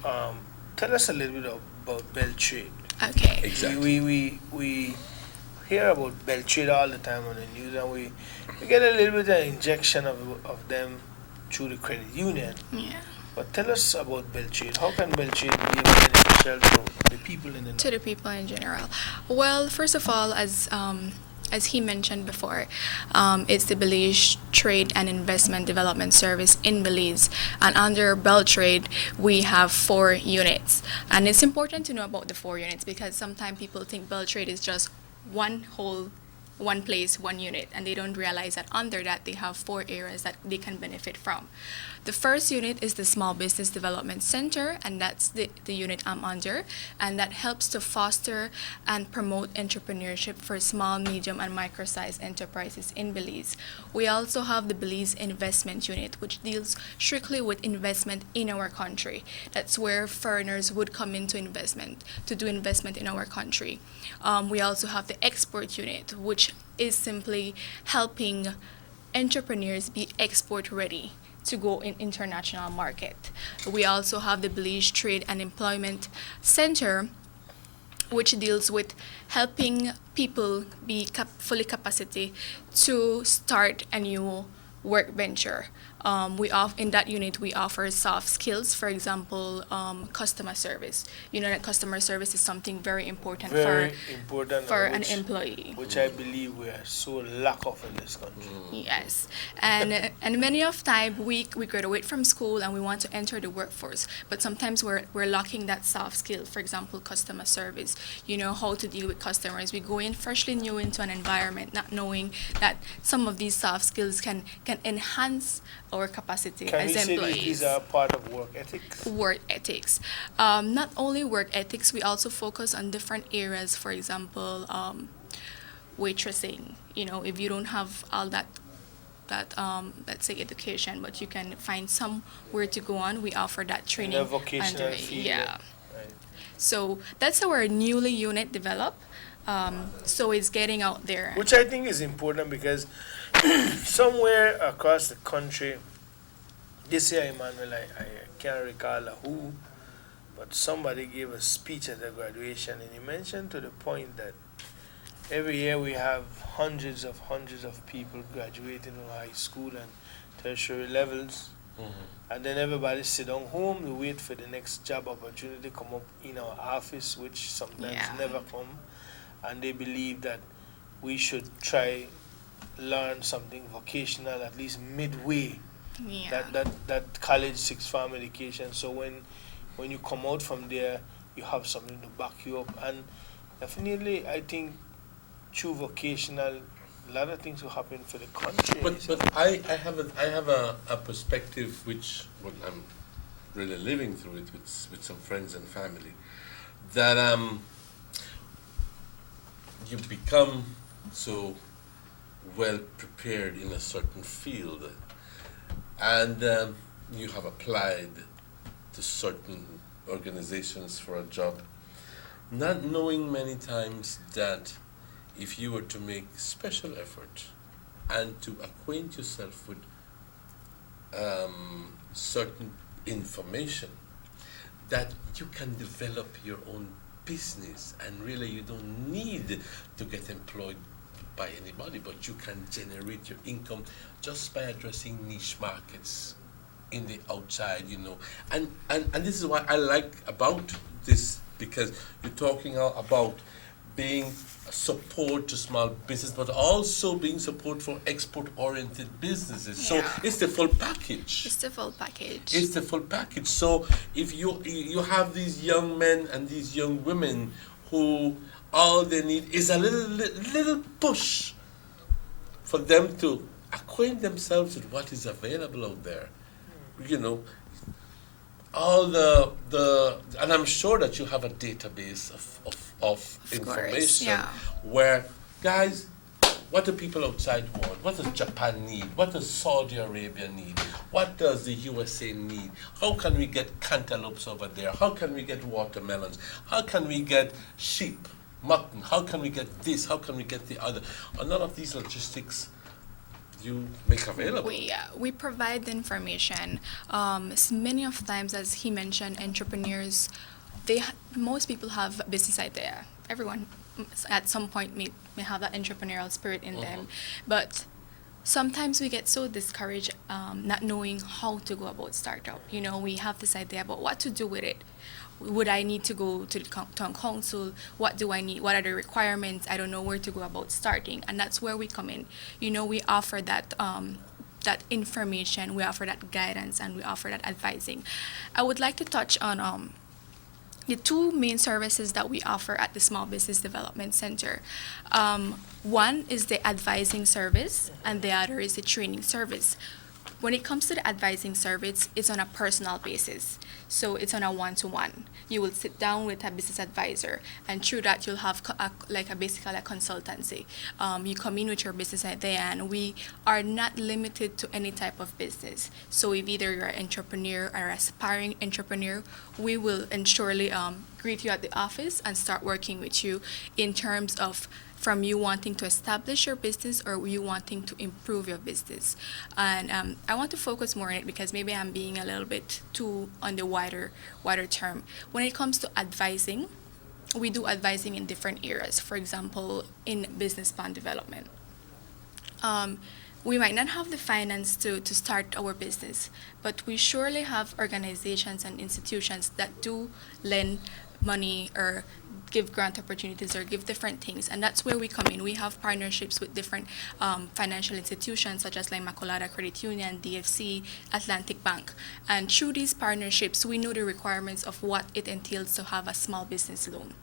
tell us a little bit about Beltrade. Okay. Exactly. We hear about Beltrade all the time on the news, and we get a little bit of injection of them through the credit union. Yeah. But tell us about Beltrade. How can Beltrade be beneficial to the people in the To the people in general. Well, first of all, as he mentioned before, it's the Belize Trade and Investment Development Service in Belize. And under Beltrade, we have 4 units. And it's important to know about the 4 units because sometimes people think Beltrade is just one place, one unit, and they don't realize that under that they have 4 areas that they can benefit from. The first unit is the Small Business Development Center, and that's the unit I'm under, and that helps to foster and promote entrepreneurship for small, medium, and micro-sized enterprises in Belize. We also have the Belize Investment Unit, which deals strictly with investment in our country. That's where foreigners would come into investment, to do investment in our country. We also have the Export Unit, which is simply helping entrepreneurs be export ready to go in international market. We also have the Belize Trade and Employment Center, which deals with helping people be fully capacity to start a new work venture. In that unit we offer soft skills, for example, customer service. You know that customer service is something very important Very important, for and an employee. which I believe we are so lack of in this country. Yes, and many of time we graduate from school and we want to enter the workforce, but sometimes we're lacking that soft skill. For example, customer service. You know how to deal with customers. We go in freshly new into an environment, not knowing that some of these soft skills can enhance our capacity Can as we say employees. that these are part of work ethics? Work ethics. Not only work ethics, we also focus on different areas. For example, waitressing. You know, if you don't have all that let's say education, but you can find somewhere to go on, we offer that training. In a vocational under- field. Yeah. Right. So that's our newly unit developed. So it's getting out there. Which I think is important because somewhere across the country, this year, Emmanuel, I can't recall who, but somebody gave a speech at the graduation, and he mentioned to the point that every year we have hundreds of people graduating from high school and tertiary levels, and then everybody sit down home to wait for the next job opportunity to come up in our office, which sometimes never come, and they believe that we should try learn something vocational at least midway that college sixth form education, so when you come out from there you have something to back you up. And definitely I think through vocational a lot of things will happen for the country. But I have a perspective which when I'm really living through it with some friends and family, that you become so well prepared in a certain field, and you have applied to certain organizations for a job, not knowing many times that if you were to make special effort and to acquaint yourself with certain information, that you can develop your own business, and really you don't need to get employed by anybody, but you can generate your income just by addressing niche markets in the outside, you know. And this is what I like about this, because you're talking about being support to small business, but also being support for export-oriented businesses. So it's the full package. It's the full package. It's the full package. So if you have these young men and these young women who all they need is a little push for them to acquaint themselves with what is available out there, you know, all the and I'm sure that you have a database of information where, guys, what do people outside want? What does Japan need? What does Saudi Arabia need? What does the USA need? How can we get cantaloupes over there? How can we get watermelons? How can we get sheep, mutton? How can we get this? How can we get the other? And none of these logistics you make available. We provide the information. Many of times, as he mentioned, entrepreneurs, most people have a business idea. Everyone at some point may have that entrepreneurial spirit in them, but sometimes we get so discouraged not knowing how to go about startup. You know, we have this idea about what to do with it. Would I need to go to the town council? What do I need? What are the requirements? I don't know where to go about starting, and that's where we come in. You know, we offer that that information, we offer that guidance, and we offer that advising. I would like to touch on the two main services that we offer at the Small Business Development Center. One is the advising service, and the other is the training service. When it comes to the advising service, it's on a personal basis. So it's on a one-to-one. You will sit down with a business advisor, and through that you'll have basically a consultancy. You come in with your business idea, and we are not limited to any type of business. So if either you're an entrepreneur or aspiring entrepreneur, we will surely greet you at the office and start working with you in terms of from you wanting to establish your business or you wanting to improve your business. And I want to focus more on it because maybe I'm being a little bit too on the wider term. When it comes to advising, we do advising in different areas. For example, in business plan development. we might not have the finance to start our business, but we surely have organizations and institutions that do lend money or give grant opportunities or give different things, and that's where we come in. We have partnerships with different financial institutions such as like Macolada Credit Union, DFC, Atlantic Bank, and through these partnerships we know the requirements of what it entails to have a small business loan.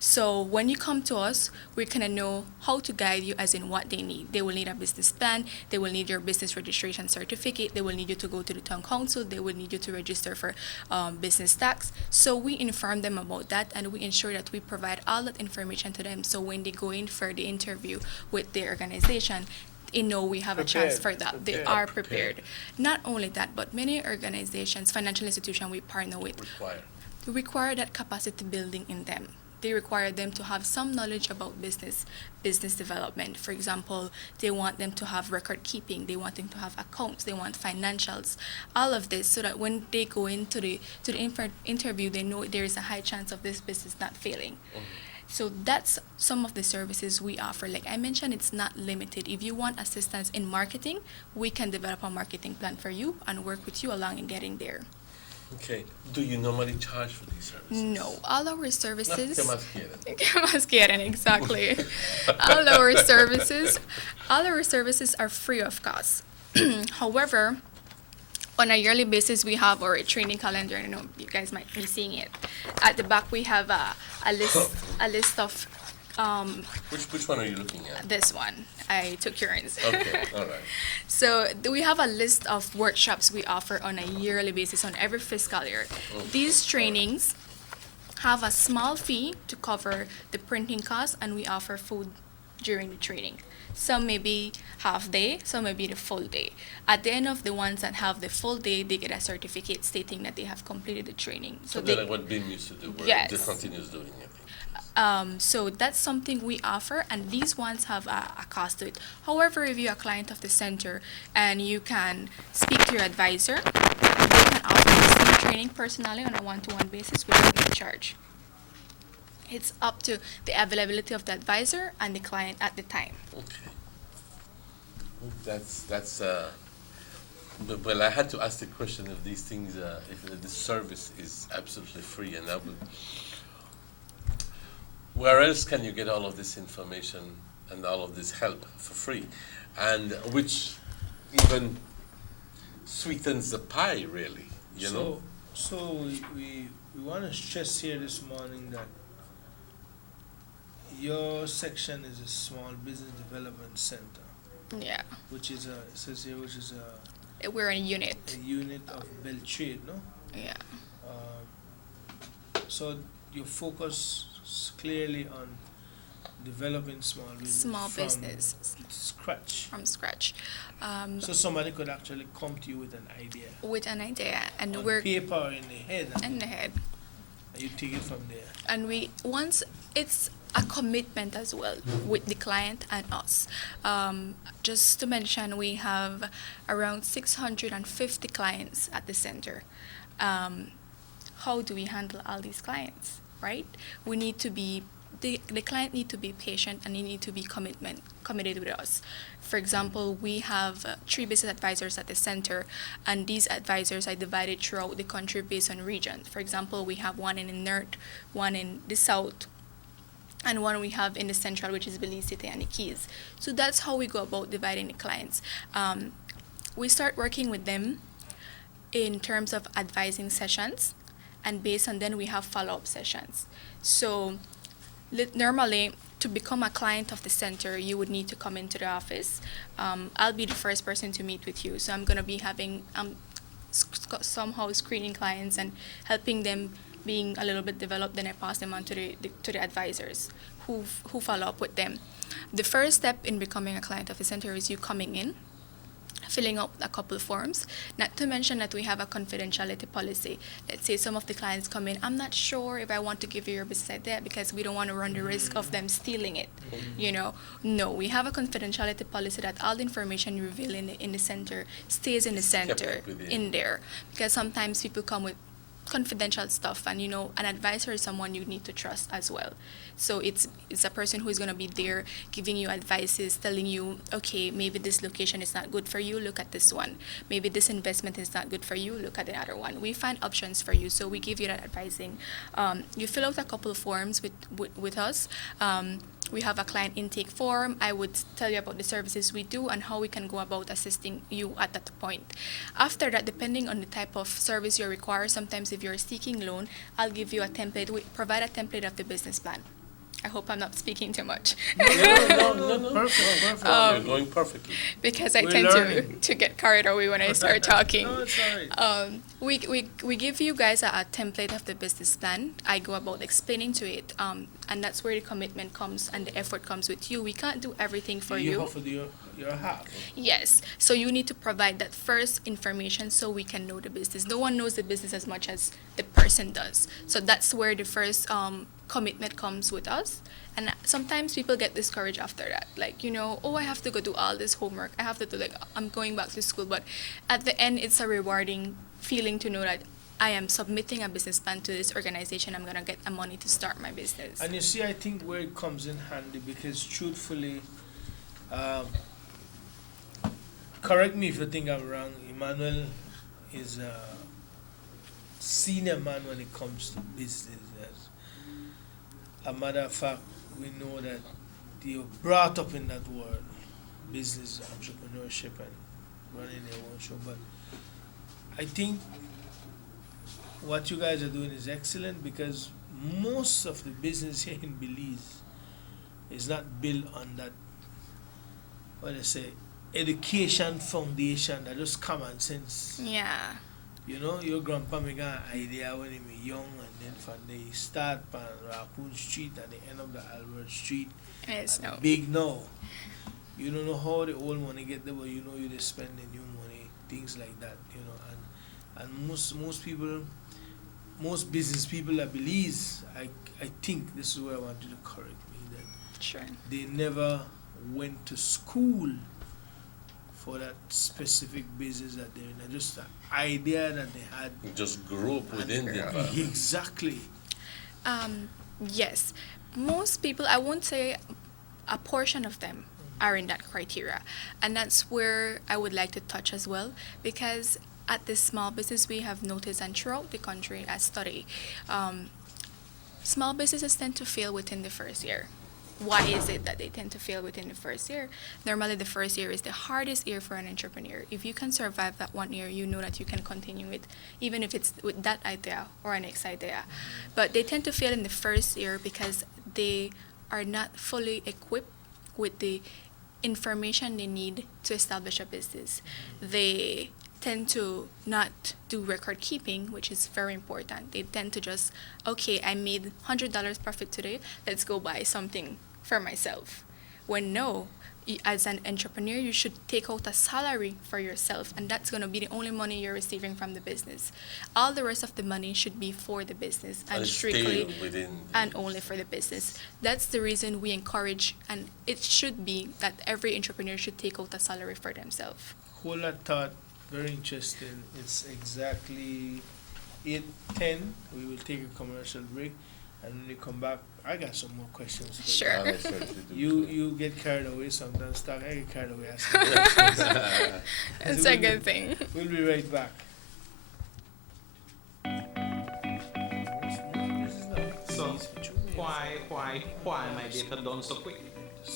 So when you come to us, we kind of know how to guide you as in what they need. They will need a business plan, they will need your business registration certificate, they will need you to go to the town council, they will need you to register for business tax. So we inform them about that, and we ensure that we provide all that information to them, so when they go in for the interview with their organization, we have a chance for that. They are prepared. Not only that, but many organizations, financial institutions we partner with, require that capacity building in them. They require them to have some knowledge about business development. For example, they want them to have record keeping, they want them to have accounts, they want financials, all of this, so that when they go into the interview, they know there is a high chance of this business not failing. So that's some of the services we offer. Like I mentioned, it's not limited. If you want assistance in marketing, we can develop a marketing plan for you and work with you along in getting there. Okay. Do you normally charge for these services? No. All our services... No, que más quieren, exactly. all our services are free of cost. However, on a yearly basis, we have our training calendar. I know you guys might be seeing it. At the back, we have a list of... Which one are you looking at? This one. I took yours. Okay, all right. So we have a list of workshops we offer on a yearly basis on every fiscal year. These trainings have a small fee to cover the printing costs, and we offer food during the training. Some may be half day, some may be the full day. At the end of the ones that have the full day, they get a certificate stating that they have completed the training. So like what BIM used to do, where yes. it just continues doing it. So that's something we offer, and these ones have a cost to it. However, if you're a client of the center and you can speak to your advisor, they can offer the same training personally on a one-to-one basis without any charge. It's up to the availability of the advisor and the client at the time. Okay. That's well, I had to ask the question if these things, if the service is absolutely free, and that would. Where else can you get all of this information and all of this help for free? And which even sweetens the pie, really, you know? So we want to stress here this morning that your section is a small business development center. Yeah. Which is we're a unit. A unit of Bell Trade, no? Yeah. So your focus clearly on developing small business from scratch. So somebody could actually come to you with an idea. And on we're paper or in the head. In the head. And you take it from there. And once it's a commitment as well with the client and us. Just to mention, we have around 650 clients at the center. How do we handle all these clients? Right? We need to be, the client need to be patient, and they need to be committed with us. For example, we have 3 business advisors at the center, and these advisors are divided throughout the country based on region. For example, we have one in the north, one in the south, and one we have in the central, which is Belize City and the Keys. So that's how we go about dividing the clients. We start working with them in terms of advising sessions, and based on then we have follow-up sessions. So normally, to become a client of the center, you would need to come into the office. I'll be the first person to meet with you. So I'm going to be having somehow screening clients and helping them being a little bit developed. Then I pass them on to the advisors who follow up with them. The first step in becoming a client of the center is you coming in, filling out a couple of forms, not to mention that we have a confidentiality policy. Let's say some of the clients come in, I'm not sure if I want to give you your business idea because we don't want to run the risk of them stealing it. No, we have a confidentiality policy that all the information you reveal in the center stays in the center, in there, because sometimes people come with confidential stuff, and an advisor is someone you need to trust as well. So it's a person who is going to be there giving you advices, telling you, okay, maybe this location is not good for you, look at this one. Maybe this investment is not good for you, look at the other one. We find options for you, so we give you that advising. You fill out a couple of forms with us. We have a client intake form. I would tell you about the services we do and how we can go about assisting you at that point. After that, depending on the type of service you require, sometimes if you're seeking loan, I'll give you a template. We provide a template of the business plan. I hope I'm not speaking too much. No. Perfect. You're going perfectly. Because I tend to get carried away when I start talking. No, it's all right. We give you guys a template of the business plan. I go about explaining to it, and that's where the commitment comes and the effort comes with you. We can't do everything for you. You offer your half. Yes. So you need to provide that first information so we can know the business. No one knows the business as much as the person does. So that's where the first commitment comes with us. And sometimes people get discouraged after that. Like, I have to go do all this homework. I have to do, I'm going back to school. But at the end, it's a rewarding feeling to know that I am submitting a business plan to this organization. I'm going to get the money to start my business. And you see, I think where it comes in handy, because truthfully, correct me if you think I'm wrong, Emmanuel is a senior man when it comes to business. As a matter of fact, we know that you're brought up in that world, business, entrepreneurship, and running your own show. But I think what you guys are doing is excellent, because most of the business here in Belize is not built on that, education foundation, that just common sense. Yeah. Your grandpa make an idea when he was young, and then from there he start on Raccoon Street and the end of the Albert Street. Yes, no. Big no. You don't know how the old money get there, but you just spend the new money, things like that, and most people, most business people at Belize, I think this is where I want you to correct me, that sure, they never went to school for that specific business that they're in. Just an idea that they had. Just grew up within the environment. Exactly. Yes. Most people, I won't say a portion of them are in that criteria. And that's where I would like to touch as well, because at this small business we have noticed, and throughout the country as study, small businesses tend to fail within the first year. Why is it that they tend to fail within the first year? Normally, the first year is the hardest year for an entrepreneur. If you can survive that 1 year, you know that you can continue it, even if it's with that idea or a next idea. But they tend to fail in the first year because they are not fully equipped with the information they need to establish a business. They tend to not do record keeping, which is very important. They tend to just, okay, I made $100 profit today, let's go buy something for myself. When no, as an entrepreneur, you should take out a salary for yourself, and that's going to be the only money you're receiving from the business. All the rest of the money should be for the business and strictly and only for the business. That's the reason we encourage, and it should be that every entrepreneur should take out a salary for themselves. Hold that thought. Very interesting. It's exactly 8:10. We will take a commercial break, and when we come back, I got some more questions. Sure. You get carried away sometimes. I get carried away asking questions. It's a good thing. We'll be right back. So, why my data done so quick?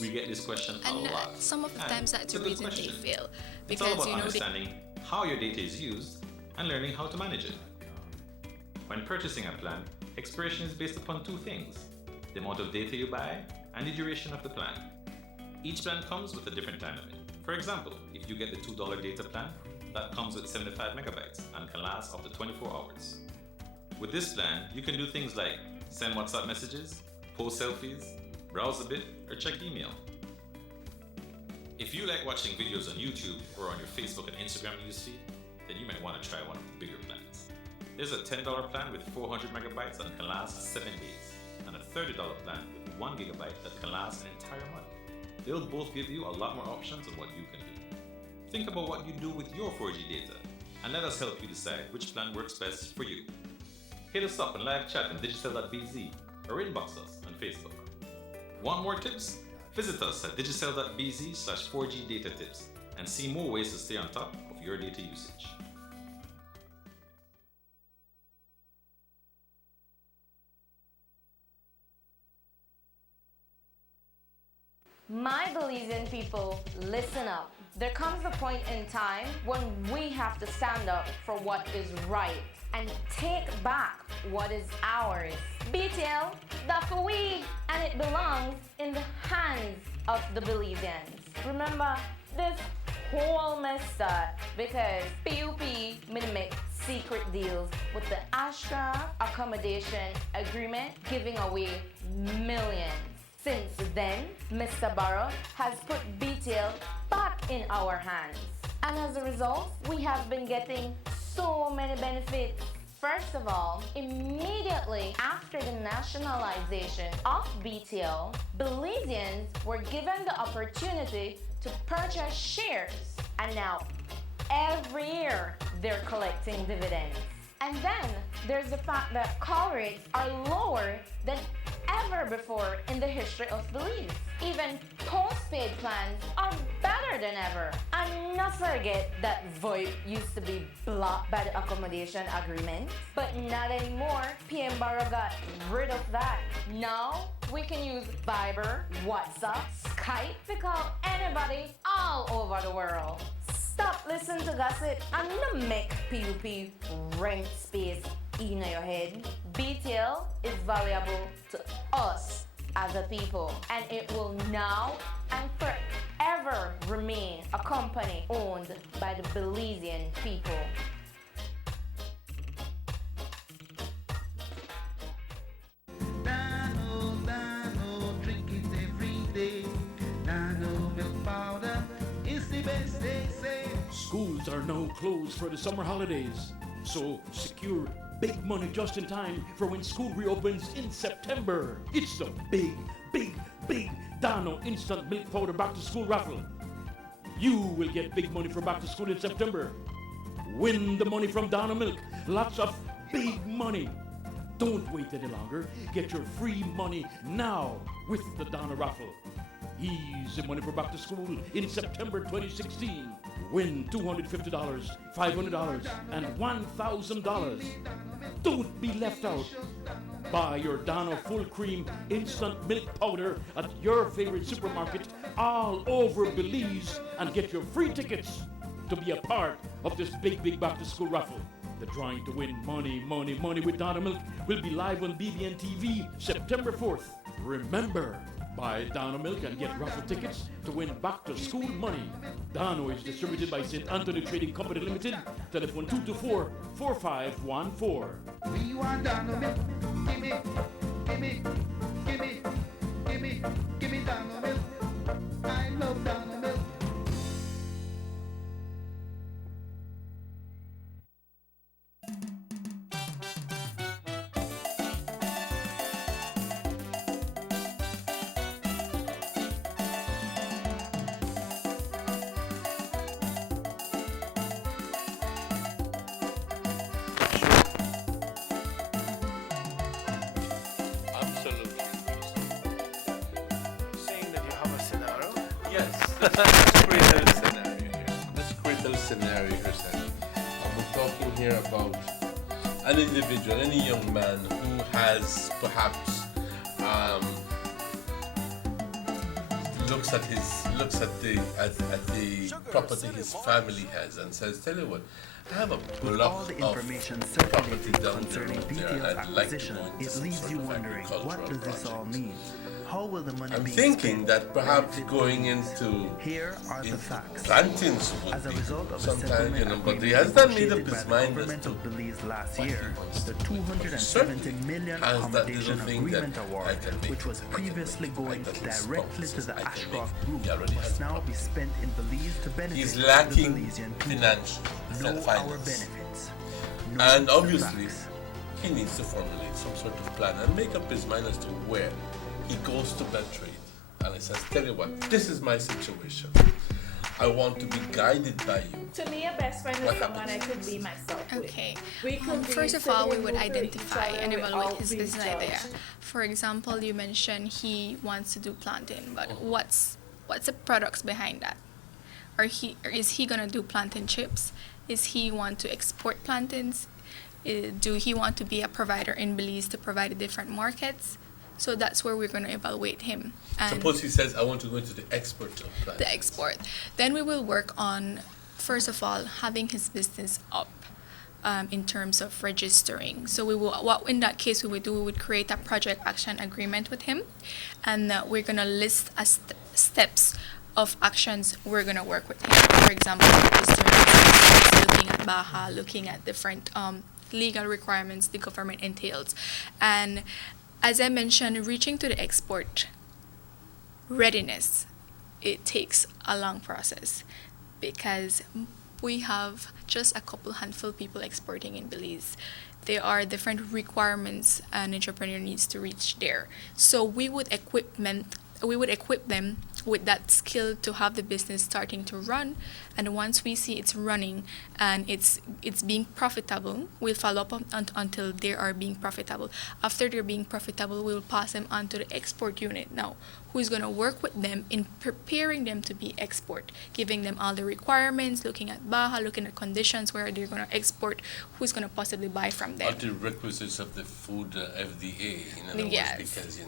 We get this question a lot. Some of the times that's the reason they fail. It's all about understanding how your data is used and learning how to manage it. When purchasing a plan, expiration is based upon two things: the amount of data you buy and the duration of the plan. Each plan comes with a different time limit. For example, if you get the $2 data plan, that comes with 75 megabytes and can last up to 24 hours. With this plan, you can do things like send WhatsApp messages, post selfies, browse a bit, or check email. If you like watching videos on YouTube or on your Facebook and Instagram newsfeed, then you might want to try one of the bigger plans. There's a $10 plan with 400 megabytes that can last 7 days, and a $30 plan with 1 gigabyte that can last an entire month. They'll both give you a lot more options on what you can do. Think about what you do with your 4G data, and let us help you decide which plan works best for you. Hit us up and live chat on digicel.bz or inbox us on Facebook. Want more tips? Visit us at digicel.bz/4G data tips and see more ways to stay on top of your data usage. My Belizean people, listen up. There comes a point in time when we have to stand up for what is right and take back what is ours. BTL, that's for we, and it belongs in the hands of the Belizeans. Remember, this whole mess started because PUP make secret deals with the Astra accommodation agreement, giving away millions. Since then, Mr. Barrow has put BTL back in our hands. And as a result, we have been getting so many benefits. First of all, immediately after the nationalization of BTL, Belizeans were given the opportunity to purchase shares. And now, every year, they're collecting dividends. And then, there's the fact that call rates are lower than ever before in the history of Belize. Even postpaid plans are better than ever. And not forget that VoIP used to be blocked by the accommodation agreement, but not anymore. PM Barrow got rid of that. Now we can use Viber, WhatsApp, Skype to call anybody all over the world. Stop listening to gossip and not make PUP rent space in your head. BTL is valuable to us as a people, and it will now and forever remain a company owned by the Belizean people. DANO, drink it every day. DANO milk powder is the best, they say. Schools are now closed for the summer holidays, so secure big money just in time for when school reopens in September. It's the big DANO instant milk powder back to school raffle. You will get big money for back to school in September. Win the money from DANO milk. Lots of big money. Don't wait any longer. Get your free money now with the DANO raffle. Easy money for back to school in September 2016. Win $250, $500, and $1,000. Don't be left out. Buy your DANO full cream instant milk powder at your favorite supermarket all over Belize and get your free tickets to be a part of this big back to school raffle. The drawing to win money with DANO milk will be live on BBN TV September 4th. Remember, buy DANO milk and get raffle tickets to win back to school money. DANO is distributed by St. Anthony Trading Company Limited. Telephone 224-4514. We want DANO milk. Gimme DANO milk. I love DANO milk. Let's create a scenario here. Let's create a scenario here, Sandy. We're talking here about an individual, any young man who has perhaps looks at the property his family has and says, "Tell you what, I have a block of property down concerning detailed acquisition, it leaves you wondering, what does this all mean? How will the money I'm be thinking spent? that perhaps going into Here are the facts. plantings would As a be result of a sometimes, settlement but he agreement has not made up negotiated his by the mind as government to of Belize last what he year, wants the to do. $270 million Has that accommodation little thing agreement that award, I can make which was it, previously going directly to the Ashcroft Group, already must now be spent in Belize to benefit He's the lacking Belizean people. financial Know our finance. benefits. Know And the obviously, facts. he needs to formulate some sort of plan and make up his mind as to where he goes to that trade. And he says, "Tell you what, this is my situation. I want to be guided by you. To me, a best friend What is someone I happens? could be myself with. Okay. We could be First of all, we sitting would next to each identify other and evaluate without his being business idea. judged. For example, you mentioned he wants to do plantain, but what's the products behind that? Is he gonna do plantain chips? Is he want to export plantains? Do he want to be a provider in Belize to provide different markets? So that's where we're gonna evaluate him. And Suppose he says, I want to go into the export of plantains. the export. Then we will work on, first of all, having his business up in terms of registering. So in that case, we would create a project action agreement with him, and we're gonna list steps of actions we're gonna work with him. For example, registering business, looking at BAHA, looking at different legal requirements the government entails, and as I mentioned, reaching to the export readiness, it takes a long process because we have just a couple handful people exporting in Belize. There are different requirements an entrepreneur needs to reach there. So we would equip them with that skill to have the business starting to run, and once we see it's running and it's being profitable, we'll follow up until they are being profitable. After they're being profitable, we'll pass them on to the export unit now, who's going to work with them in preparing them to be export, giving them all the requirements, looking at BAHA, looking at conditions where they're going to export, who's going to possibly buy from them. What the requisites of the food FDA, in other Yes. words, because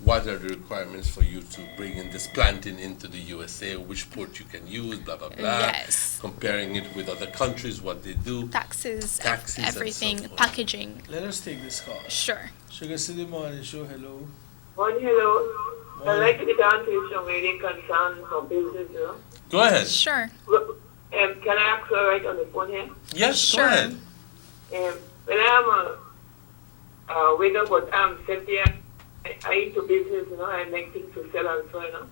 what are the requirements for you to bring in this plantain into the USA, which port you can use, blah, blah, blah. Yes. Comparing it with other countries, what they do. Taxes, and so everything, forth. packaging. Let us take this call. Sure. Sugar City Morning Show, hello. Morning, hello. I'd like to get down to some really concern for business, you know. Go ahead. Sure. Can I ask her right on the phone here? Yes, Sure. go ahead. When I'm a widow, but I'm 70, I into business, you know, I make things to sell and so, you know.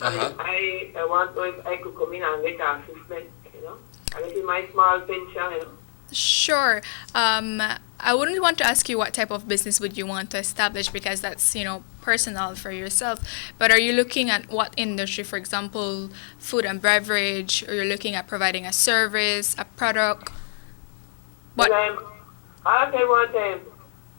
Uh-huh. I want to know if I could come in and get assistance, you know. And this is my small pension, you know. Sure. I wouldn't want to ask you what type of business would you want to establish because that's, personal for yourself. But are you looking at what industry, for example, food and beverage, or you're looking at providing a service, a product? What? Well, I tell you what,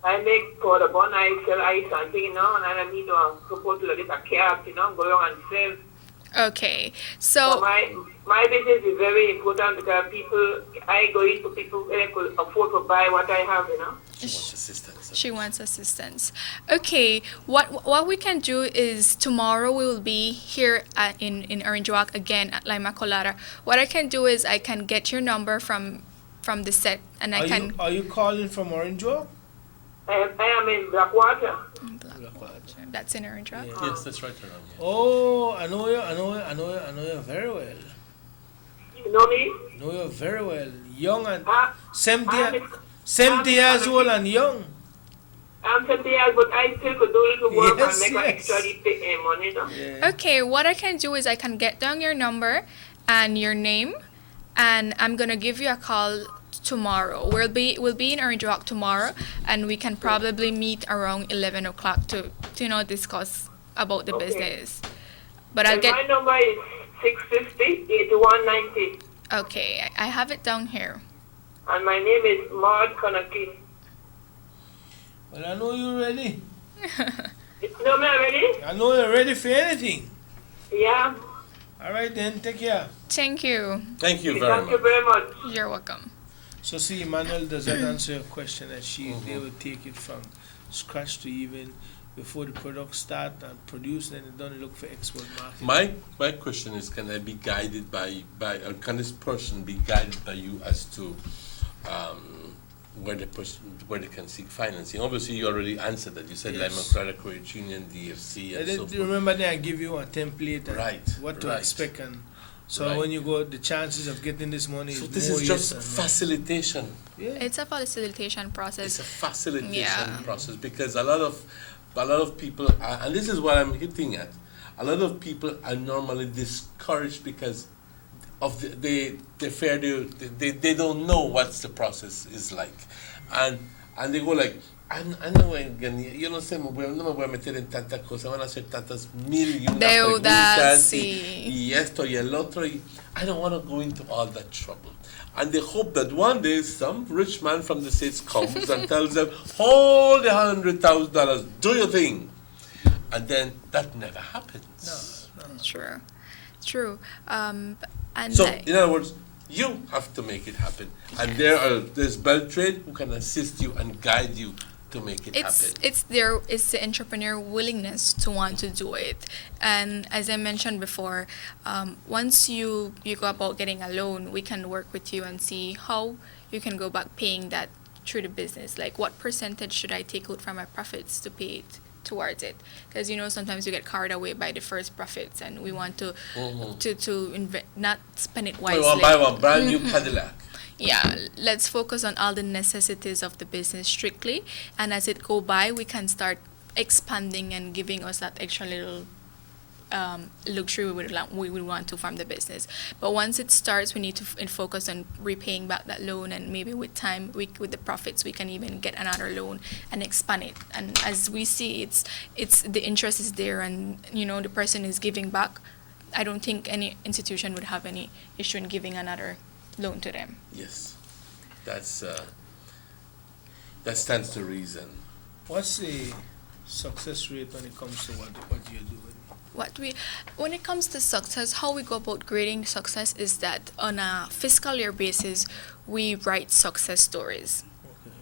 I make powder bun, I sell ice and things, you know, and I need to support to get a cab, you know, go around and sell. Okay. So my business is very important because I go into people who could afford to buy what I have, you know. She wants assistance. She wants assistance. Okay, what we can do is tomorrow we will be here in Orange Walk again at Lima Colada. What I can do is I can get your number from the set, and Are you calling from Orange Walk? I am in Blackwater. That's in Orange Walk. Yeah. Yes, that's right around here. Oh, I know you very well. You know me? I know you very well. Young and 70 years old and young. I'm 70 years, but I still could do little work Yes, and make yes. extra money, you know. Yeah. Okay, what I can do is I can get down your number and your name, and I'm gonna give you a call tomorrow. We'll be in Orange Walk tomorrow, and we can probably meet around 11 o'clock to discuss about the business. But I'll get. My number is 650-8190. Okay, I have it down here. And my name is Maud Konaki. Well, I know you're ready. You know me already? I know you're ready for anything. Yeah. All right then, take care. Thank you. Thank you very Thank much. you very much. You're welcome. So see, Emmanuel, does that answer your question that they would take it from scratch to even before the product start and produce, then they don't look for export market? My question is, can I be guided by or can this person be guided by you as to where they can seek financing? Obviously, you already answered that. You said Yes. Lima Credit Credit Union, DFC, and so forth. Remember that I give you a template and Right, what to right. expect, and so Right. when you go, the chances of getting this money So is this more is just yes than no. facilitation. Yeah. It's a facilitation process. It's a facilitation Yeah. process because a lot of people are, and this is what I'm hitting at. A lot of people are normally discouraged because of they fear they don't know what the process is like, and they go like, I know yo no sé, no me voy a meter en tantas cosas, van a ser tantas mil y una Deudas, preguntas sí. y esto y el otro. I don't want to go into all that trouble. And they hope that one day some rich man from the States comes and tells them, hold the $100,000, do your thing. And then that never happens. True. True. And So, in other words, you have to make it happen. And there's Beltrade who can assist you and guide you to make it happen. It's the entrepreneur willingness to want to do it. And as I mentioned before, once you go about getting a loan, we can work with you and see how you can go back paying that through the business. Like, what percentage should I take out from my profits to pay it towards it? Because sometimes you get carried away by the first profits, and we want to not spend it wisely. We want to buy one brand new Cadillac. Yeah, let's focus on all the necessities of the business strictly, and as it go by, we can start expanding and giving us that extra little luxury we would want to from the business. But once it starts, we need to focus on repaying back that loan, and maybe with time, with the profits, we can even get another loan and expand it. And as we see, it's the interest is there, and the person is giving back. I don't think any institution would have any issue in giving another loan to them. Yes, that stands to reason. What's the success rate when it comes to what you're doing? When it comes to success, how we go about grading success is that on a fiscal year basis, we write success stories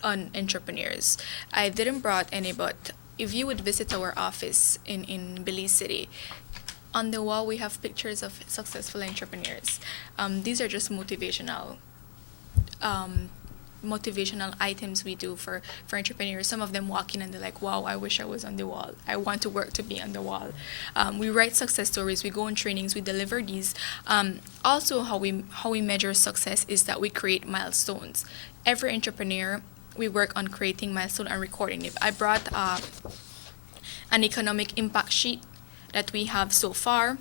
on entrepreneurs. I didn't brought any, but if you would visit our office in Belize City, on the wall we have pictures of successful entrepreneurs. These are just motivational items we do for entrepreneurs. Some of them walk in and they're like, wow, I wish I was on the wall. I want to work to be on the wall. We write success stories, we go on trainings, we deliver these. Also, how we measure success is that we create milestones. Every entrepreneur, we work on creating milestones and recording it. I brought an economic impact sheet that we have so far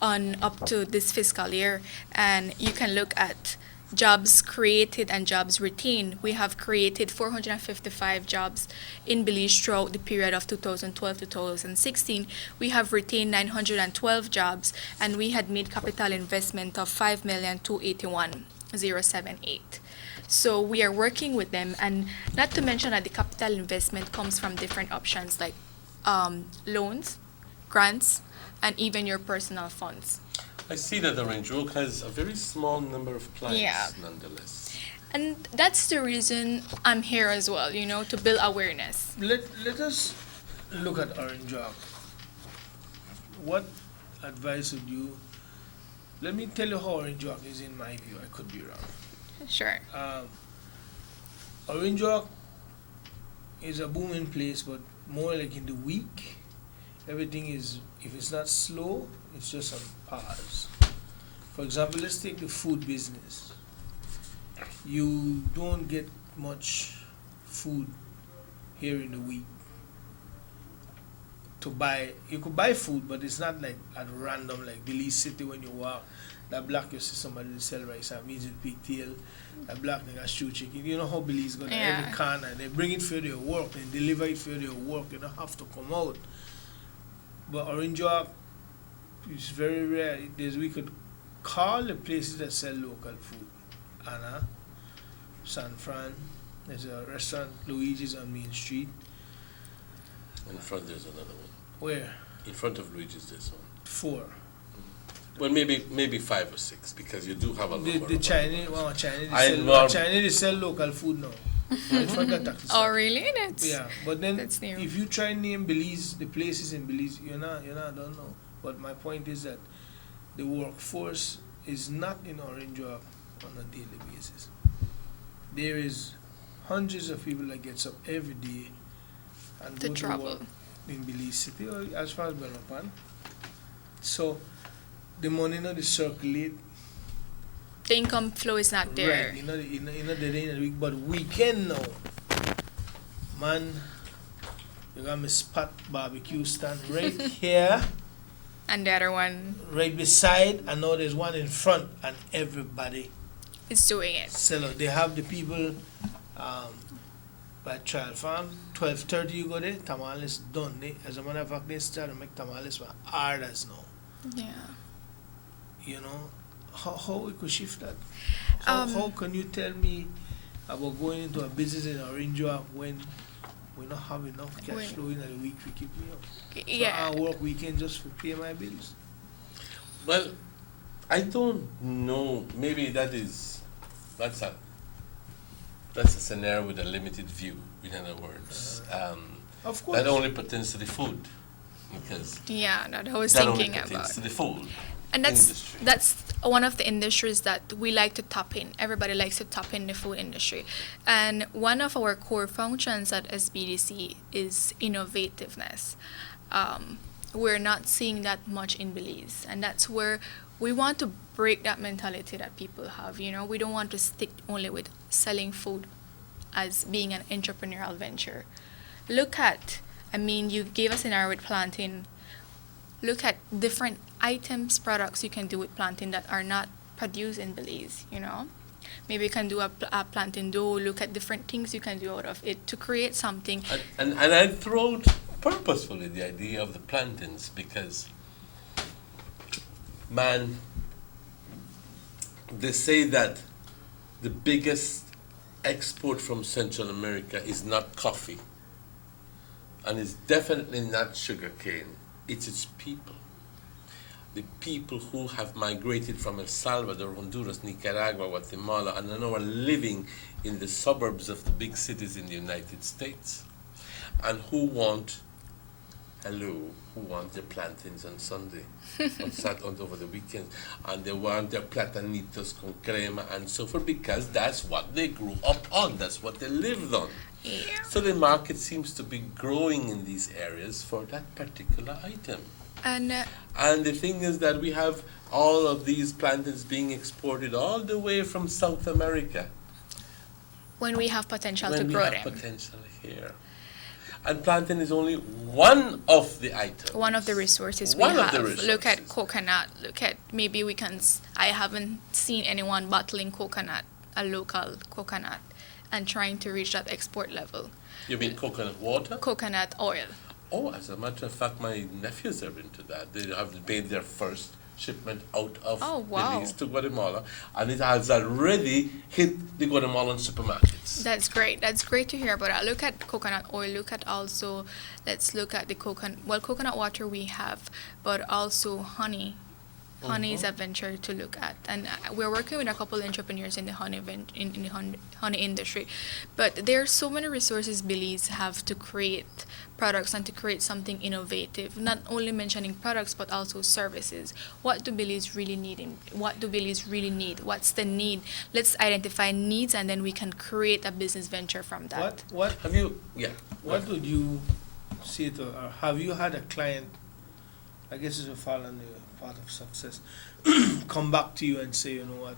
on up to this fiscal year, and you can look at jobs created and jobs retained. We have created 455 jobs in Belize throughout the period of 2012 to 2016. We have retained 912 jobs, and we had made capital investment of 5,281,078. So we are working with them, and not to mention that the capital investment comes from different options like loans, grants, and even your personal funds. I see that the Range Road has a very small number of clients, nonetheless. And that's the reason I'm here as well, to build awareness. Let us look at Orange Rock. What advice would you... Let me tell you how Orange Rock is in my view. I could be wrong. Sure. Orange Rock is a booming place, but more like in the week. Everything is, if it's not slow, it's just on pause. For example, let's take the food business. You don't get much food here in the week to buy. You could buy food, but it's not like at random, like Belize City when you walk. That block you see somebody sell rice and beans with pigtail. That black nigga stew chicken. You know how Belize go to every corner. They bring it for their work and deliver it for their work. You don't have to come out. But Orange Rock is very rare. We could call the places that sell local food. Anna, San Fran, there's a restaurant, Luigi's on Main Street. In front there's another one. Where? In front of Luigi's there's one. 4. Well, maybe 5 or 6, because you do have a number. The Chinese, Chinese sell local food now. In front of taxi. Oh, really? But then if you try and name Belize, the places in Belize, you're not don't know. But my point is that the workforce is not in Orange Rock on a daily basis. There is hundreds of people that gets up every day and to go travel to work in Belize City or as far as Belmopan. So the money not circulate. The income flow is not there. Right, the day in the week, but weekend now. Man, you got my spot barbecue stand right here. And the other one right beside, and now there's one in front, and everybody is doing it. So they have the people, by trial farm. 12:30 you go there, tamales done. As a matter of fact, they start to make tamales for orders now. Yeah. You know, how we could shift that? How can you tell me about going into a business in Orange when we don't have enough cash flow in a week to keep me up? Yeah. So I work weekend just to pay my bills. Well, I don't know. Maybe that's a scenario with a limited view. In other words, of course, that only pertains to the food, because that I was that only thinking pertains about. to the food. And industry. that's one of the industries that we like to tap in. Everybody likes to tap in the food industry. And one of our core functions at SBDC is innovativeness. We're not seeing that much in Belize. And that's where we want to break that mentality that people have. You know, we don't want to stick only with selling food as being an entrepreneurial venture. Look at, you gave a scenario with plantain. Look at different items, products you can do with plantain that are not produced in Belize, you know. Maybe you can do a plantain dough. Look at different things you can do out of it to create something. And I throw out purposefully the idea of the plantains because, man, they say that the biggest export from Central America is not coffee, and it's definitely not sugarcane. It's its people. The people who have migrated from El Salvador, Honduras, Nicaragua, Guatemala, and are now living in the suburbs of the big cities in the United States, and who want their plantains on Sunday, over the weekend, and they want their platanitos con crema and so forth, because that's what they grew up on, that's what they lived on. Yeah. So the market seems to be growing in these areas for that particular item. And the thing is that we have all of these plantains being exported all the way from South America. When we have potential when to we grow have them. potential here. And plantain is only one of the items. One of the resources we One of have. the resources. Look at coconut. Look at, maybe we can, I haven't seen anyone bottling coconut, a local coconut, and trying to reach that export level. You mean coconut water? Coconut oil. Oh, as a matter of fact, my nephews are into that. They have made their first shipment out of Belize to Guatemala, and it has already hit the Guatemalan supermarkets. That's great. That's great to hear about that. Look at coconut oil. Let's look at the coconut water we have, but also honey. Honey is a venture to look at, and we're working with a couple entrepreneurs in the honey honey industry. But there are so many resources Belize have to create products and to create something innovative. Not only mentioning products, but also services. What do Belize really need? What do Belize really need? What's the need? Let's identify needs, and then we can create a business venture from that. What have you? Yeah. What would you say to, or have you had a client? I guess it's a fall on the part of success. Come back to you and say, you know what,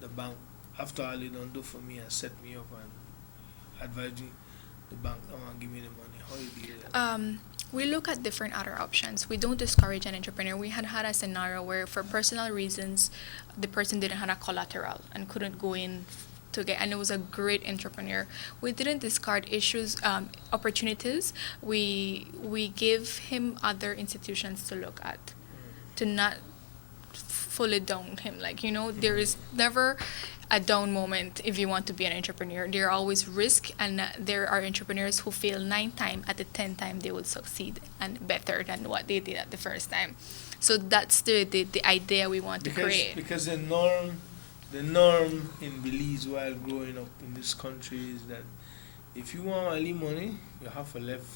the bank, after all they don't do for me and set me up and advise me, the bank don't want to give me the money. How you deal with that? We look at different other options. We don't discourage an entrepreneur. We had a scenario where, for personal reasons, the person didn't have a collateral and couldn't go in to get, and it was a great entrepreneur. We didn't discard opportunities. We give him other institutions to look at, to not fully down him. Like, you know, there is never a down moment if you want to be an entrepreneur. There are always risk, and there are entrepreneurs who fail 9 times. At the 10th time, they will succeed and better than what they did at the first time. So that's the idea we want to create. Because the norm in Belize while growing up in this country is that if you want early money, you have to leave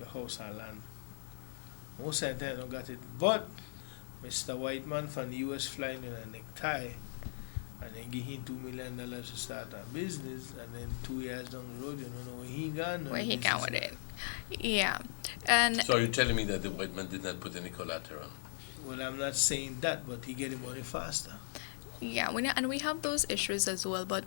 your house and land. Most of the time, I don't got it. But Mr. White Man from the US flying in a necktie and then give him $2 million to start a business, and then 2 years down the road, you don't know where he gone. Where he gone with it. Yeah. And so you're telling me that the white man did not put any collateral? Well, I'm not saying that, but he get the money faster. Yeah, and we have those issues as well. But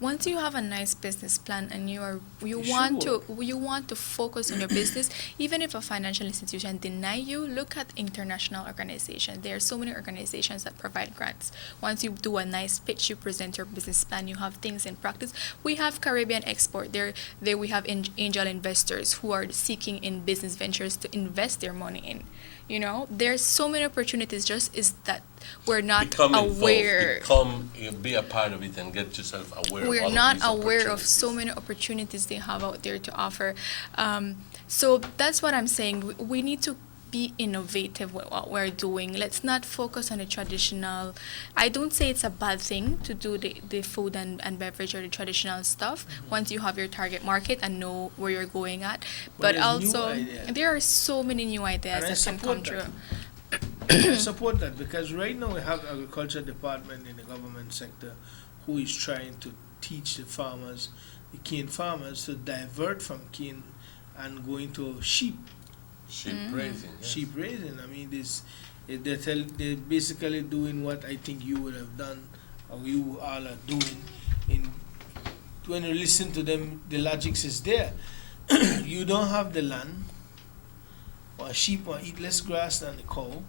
once you have a nice business plan and you want to focus on your business, even if a financial institution deny you, look at international organizations. There are so many organizations that provide grants. Once you do a nice pitch, you present your business plan, you have things in practice. We have Caribbean Export. There we have angel investors who are seeking in business ventures to invest their money in. You know, there's so many opportunities. Just is that we're not aware. Be a part of it and get yourself aware. We're of all not of these aware of so many opportunities they have out there to offer. So that's what I'm saying. We need to be innovative with what we're doing. Let's not focus on the traditional. I don't say it's a bad thing to do the food and beverage or the traditional stuff once you have your target market and know where you're going at. But also, there are so many new ideas that can come true. I support that because right now we have agriculture department in the government sector who is trying to teach the farmers, the cane farmers, to divert from cane and go into sheep. Sheep raising. Yes. Sheep raising. I mean, they're basically doing what I think you would have done, or you all are doing. When you listen to them, the logic is there. You don't have the land, or a sheep will eat less grass than the cow,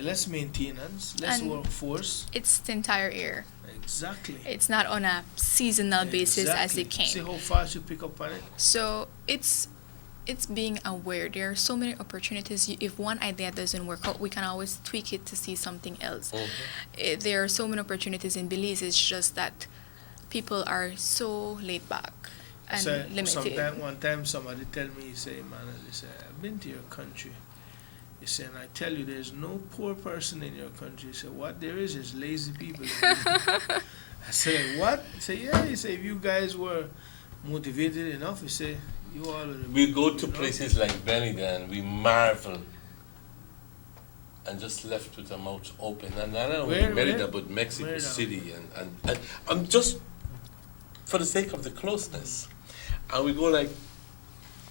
less maintenance, less workforce. It's the entire year. Exactly. It's not on a seasonal basis as it came. See how fast you pick up on it. So it's being aware. There are so many opportunities. If one idea doesn't work out, we can always tweak it to see something else. There are so many opportunities in Belize. It's just that people are so laid back and limited. One time somebody tell me, he say, man, I've been to your country. He said, and I tell you, there's no poor person in your country. He said, what there is lazy people. I said, what? He said, yeah. He said, if you guys were motivated enough, he said, we go to places like Benida and we marvel and just left with our mouths open. And not only Merida, but Mexico City. And I'm just, for the sake of the closeness. And we go like,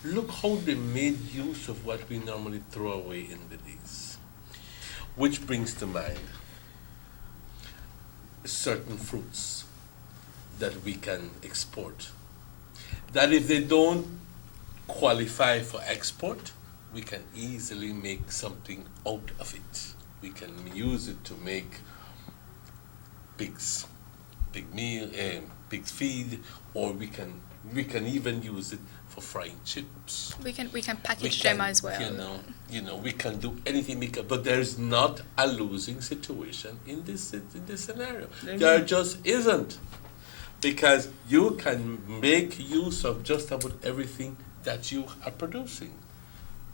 look how they made use of what we normally throw away in Belize. Which brings to mind certain fruits that we can export. That if they don't qualify for export, we can easily make something out of it. We can use it to make pigs feed, or we can even use it for frying chips. We can package them as well. You know, we can do anything. But there's not a losing situation in this scenario. There just isn't, because you can make use of just about everything that you are producing,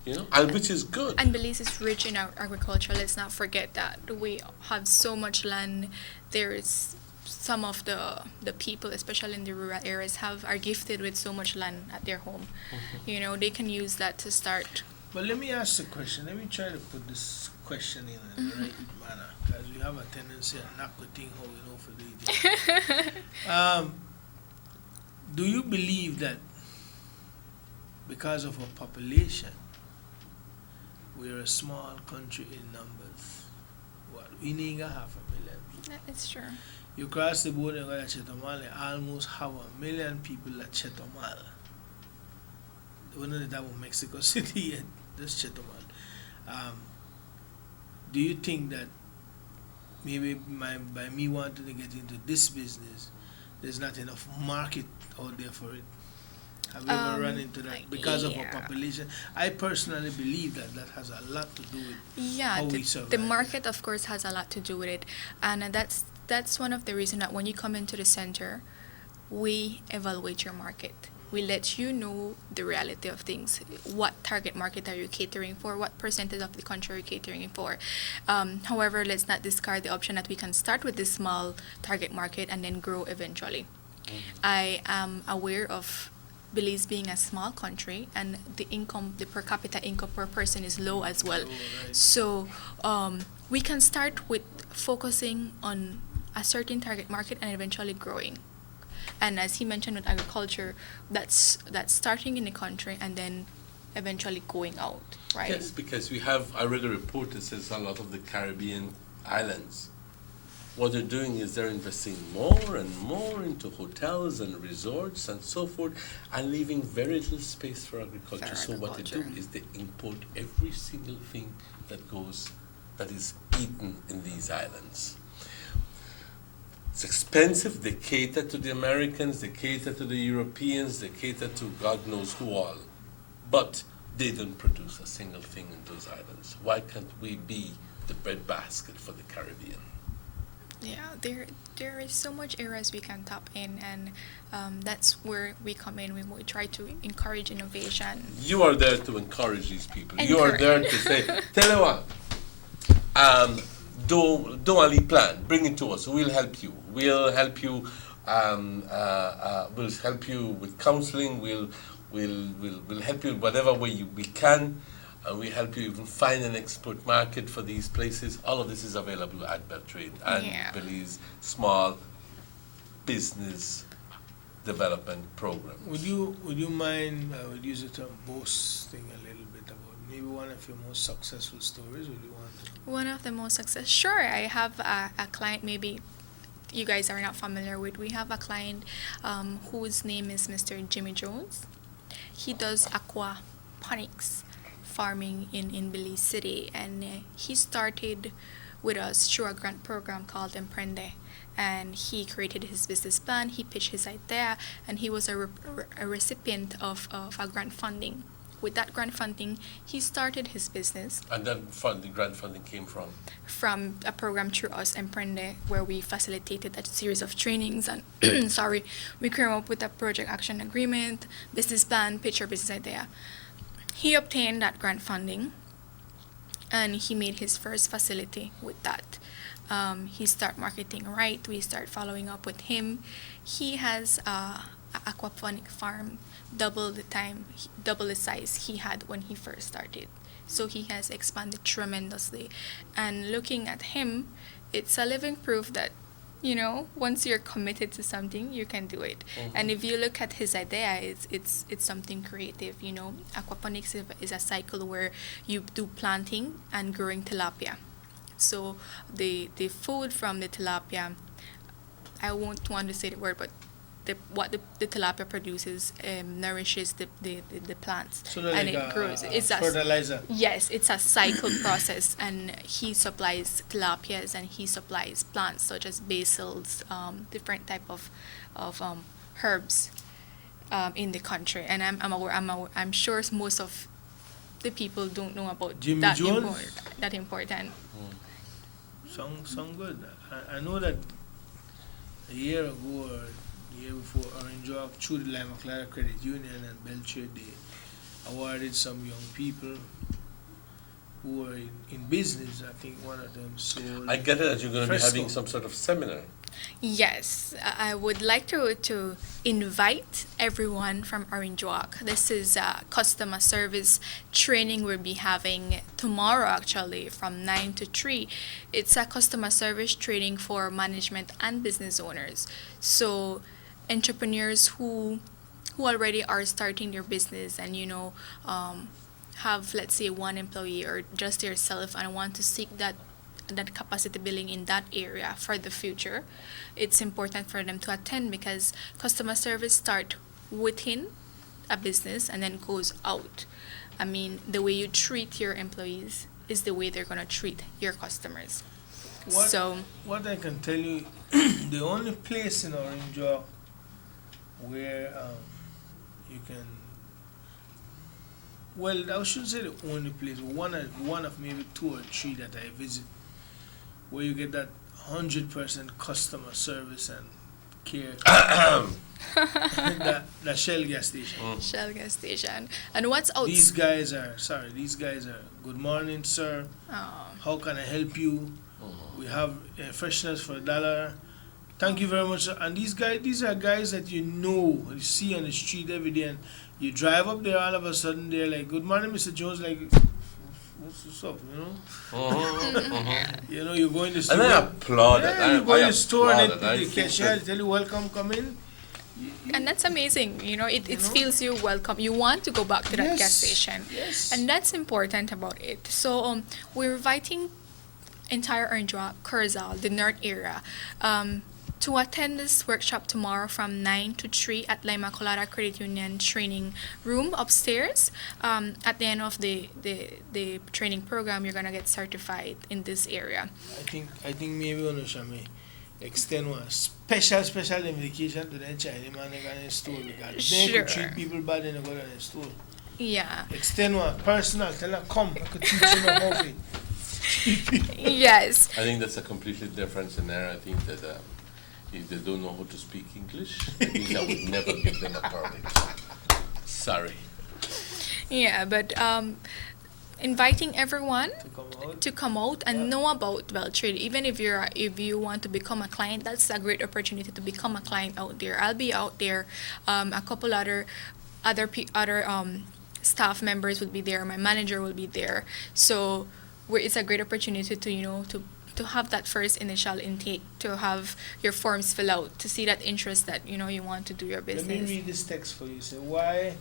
and which is good. And Belize is rich in agriculture. Let's not forget that we have so much land. There is some of the people, especially in the rural areas, are gifted with so much land at their home. They can use that to start. But let me ask a question. Let me try to put this question in the right manner, because we have a tendency to knock the thing how we know for the do you believe that because of our population, we're a small country in numbers? We need 500,000 people. It's true. You cross the border and go to Chetumal, almost have 1 million people at Chetumal. We don't have Mexico City yet, just Chetumal. Do you think that maybe by me wanting to get into this business, there's not enough market out there for it? Have you ever run into that because of our population? I personally believe that has a lot to do with how we survive. The market, of course, has a lot to do with it, and that's one of the reasons that when you come into the center, we evaluate your market. We let you know the reality of things. What target market are you catering for? What percentage of the country are you catering for? However, let's not discard the option that we can start with this small target market and then grow eventually. I am aware of Belize being a small country, and the per capita income per person is low as well. So we can start with focusing on a certain target market and eventually growing. And as he mentioned with agriculture, that's starting in the country and then eventually going out, right? Yes, because I read a report that says a lot of the Caribbean islands what they're doing is they're investing more and more into hotels and resorts and so forth, and leaving very little space for agriculture. So what they do is they import every single thing that is eaten in these islands. It's expensive. They cater to the Americans, they cater to the Europeans, they cater to God knows who all. But they don't produce a single thing in those islands. Why can't we be the breadbasket for the Caribbean? Yeah, there is so much areas we can tap in, and that's where we come in. We try to encourage innovation. You are there to encourage these people. You are there to say, tell you what, do a plan, bring it to us. We'll help you. We'll help you. We'll help you with counseling. We'll help you in whatever way we can. We help you even find an export market for these places. All of this is available at Beltrade and Belize Small Business Development Program. Would you mind? I would use the term boasting a little bit about maybe one of your most successful stories. Would you want to? One of the most successful. Sure, I have a client. Maybe you guys are not familiar with. We have a client whose name is Mr. Jimmy Jones. He does aquaponics farming in Belize City, and he started with us through a grant program called Emprende, and he created his business plan, he pitched his idea, and he was a recipient of a grant funding. With that grant funding, he started his business. And then the grant funding came from? From a program through us, Emprende, where we facilitated a series of trainings and we came up with a project action agreement, business plan, pitch your business idea. He obtained that grant funding, and he made his first facility with that. He started marketing right. We start following up with him. He has an aquaponic farm, double the size he had when he first started. So he has expanded tremendously. And looking at him, it's a living proof that, once you're committed to something, you can do it. Mm-hmm. And if you look at his idea, it's something creative. Aquaponics is a cycle where you do planting and growing tilapia. So the food from the tilapia, I won't want to say the word, but what the tilapia produces nourishes the plants, so and like it grows. It's fertilizer. Yes, it's a cycle process, and he supplies tilapias and he supplies plants such as basils, different type of herbs in the country. And I'm sure most of the people don't know about Jimmy that Jones? that important. Sound good. I know that a year ago or the year before, Orange Walk, through the Lima Clara Credit Union and Beltrade, they awarded some young people who were in business. I think one of them sold. I get it that you're going to be having some sort of seminar. Yes, I would like to invite everyone from Orange Walk. This is customer service training we'll be having tomorrow, actually, from 9 to 3. It's a customer service training for management and business owners. So entrepreneurs who already are starting their business and, have, let's say, one employee or just yourself and want to seek that capacity building in that area for the future, it's important for them to attend, because customer service starts within a business and then goes out. I mean, the way you treat your employees is the way they're going to treat your customers. What I can tell you, the only place in Orange Walk where you can, well, I shouldn't say the only place, but one of maybe 2 or 3 that I visit, where you get that 100% customer service and care. that Shell gas station. Shell gas station. And what's out? These guys are, good morning, sir. How can I help you? We have freshness for $1. Thank you very much, sir. And these are guys that you see on the street every day, and you drive up there, all of a sudden they're like, good morning, Mr. Jones, like, what's up, you go in the store. And I applaud it. You go in the store and the cashier tell you, welcome, come in. And that's amazing, it feels you welcome. You want to go back to that gas station. Yes. And that's important about it. So we're inviting entire Orange Walk, Curzal, the North area, to attend this workshop tomorrow from 9 to 3 at La Immaculata Credit Union training room upstairs. At the end of the training program, you're gonna get certified in this area. I think maybe on me extend one special invitation to the Chinese man in the store because they Sure. could treat people bad in the store. Yeah. Extend one personal, tell them come, I could teach you how to Yes. I think that's a completely different scenario. I think that if they don't know how to speak English, I think that would never give them a permit. Sorry. Yeah, but inviting everyone to come out and know about Beltrade. Even if you want to become a client, that's a great opportunity to become a client out there. I'll be out there. A couple other staff members will be there. My manager will be there. So it's a great opportunity to have that first initial intake, to have your forms fill out, to see that interest that you want to do your business. Let me read this text for you. Say why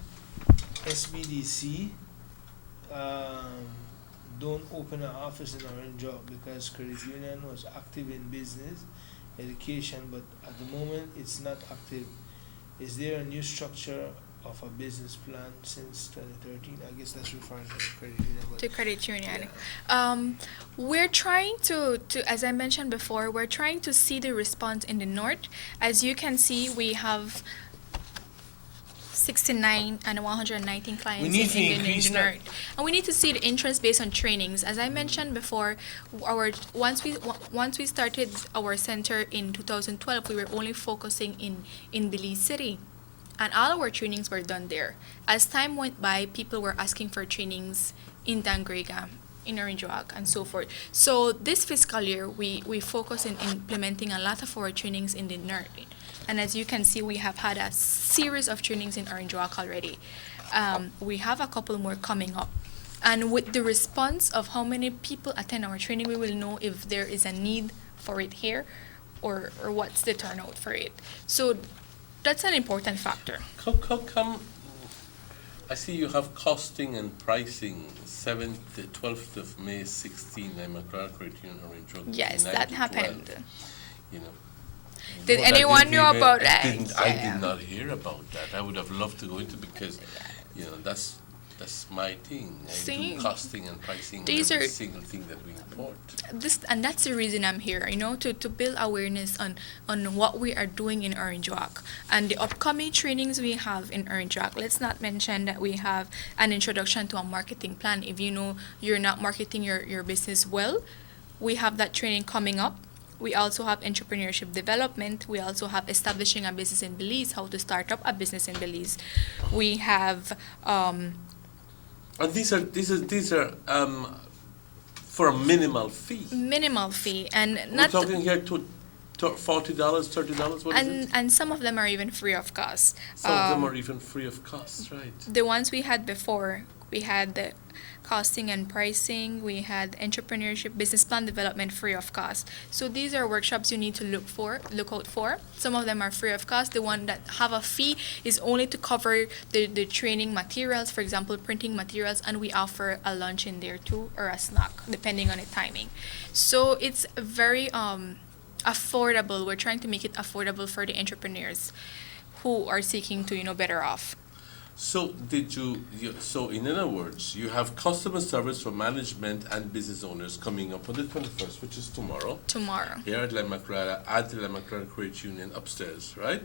SBDC don't open an office in Orange Walk, because credit union was active in business, education, but at the moment it's not active. Is there a new structure of a business plan since 2013? I guess that's referring to credit union. To credit union. We're trying to, as I mentioned before, we're trying to see the response in the north. As you can see, we have 69 and 119 clients in the north. And we need to see the interest based on trainings. As I mentioned before, once we started our center in 2012, we were only focusing in Belize City. And all our trainings were done there. As time went by, people were asking for trainings in Dangrega, in Orange Walk, and so forth. So this fiscal year, we focus on implementing a lot of our trainings in the north. And as you can see, we have had a series of trainings in Orange Walk already. We have a couple more coming up. And with the response of how many people attend our training, we will know if there is a need for it here or what's the turnout for it. So that's an important factor. Come. I see you have costing and pricing 7th, 12th of May, 16, I'm a credit union Orange Walk. Yes, that happened. 12. Did Well, anyone know about that? I did not hear about that. I would have loved to go into, because that's my thing. I do costing and pricing on every single thing that we import. And that's the reason I'm here, to build awareness on what we are doing in Orange Walk and the upcoming trainings we have in Orange Walk. Let's not mention that we have an introduction to a marketing plan. If you're not marketing your business well, we have that training coming up. We also have entrepreneurship development. We also have establishing a business in Belize, how to start up a business in Belize. We have and these are for a minimal fee. Minimal fee, and We're not talking here to $40, $30. What is it? And some of them are even free of cost. Some of them are even free of cost, right? The ones we had before, we had the costing and pricing, we had entrepreneurship, business plan development free of cost. So these are workshops you need to look out for. Some of them are free of cost. The one that have a fee is only to cover the training materials, for example, printing materials, and we offer a lunch in there too, or a snack, depending on the timing. So it's very affordable. We're trying to make it affordable for the entrepreneurs who are seeking to better off. So so in other words, you have customer service for management and business owners coming up on the 21st, which is tomorrow. Here at La Immaculata, at the La Immaculata Credit Union upstairs, right?